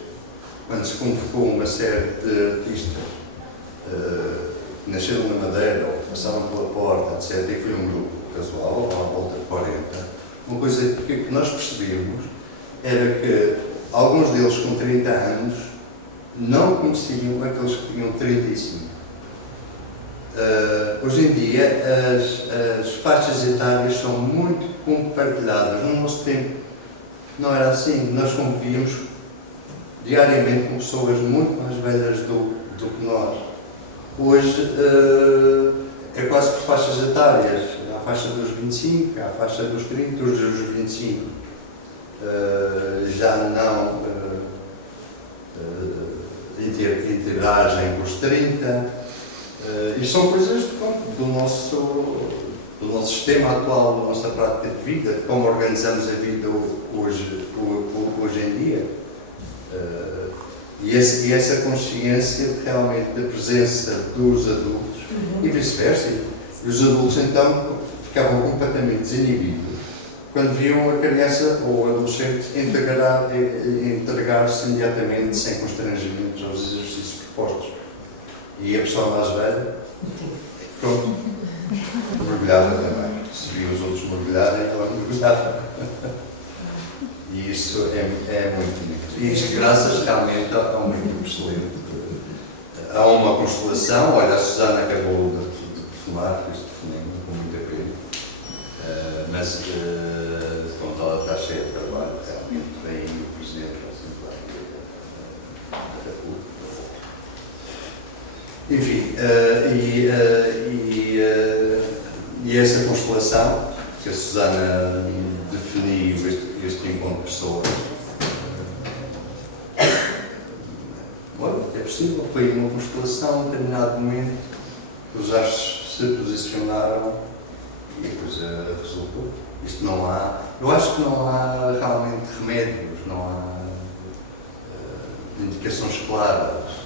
quando se convocou uma série de artistas que nasceram na Madeira ou passaram pela porta, etc., e foi um grupo casual, à volta de 40, uma coisa que nós percebemos era que alguns deles com 30 anos não conheciam aqueles que tinham 35. Hoje em dia as faixas etárias são muito compartilhadas. No nosso tempo não era assim, nós convivíamos diariamente com pessoas muito mais velhas do que nós. Hoje é quase por faixas etárias, há a faixa dos 25, há a faixa dos 30, os dos 25 já não interagem com os 30. Isto são coisas do nosso sistema atual, da nossa prática de vida, de como organizamos a vida hoje em dia. E essa consciência realmente da presença dos adultos e vice-versa. E os adultos então ficavam completamente desinibidos quando viam a criança ou o adolescente entregar-se imediatamente, sem constrangimentos, aos exercícios propostos. E a pessoa mais velha, pronto, mergulhava também. Se via os outros mergulharem, ela mergulhava. E isso é muito bonito. E isto graças realmente a um grupo excelente. Há uma constelação, olha, a Susana acabou de fumar, este fenômeno, com muita pena. Mas, pronto, ela está cheia de trabalho, realmente bem o Presidente da Assembleia da República. Enfim, e essa constelação que a Susana definiu, este encontro de pessoas, é possível, foi uma constelação, em determinado momento, os astros se posicionaram e a coisa resultou. Isto não há, eu acho que não há realmente remédios, não há indicações claras.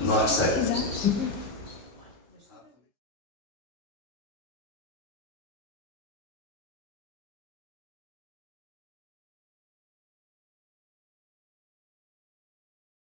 Não há receitas.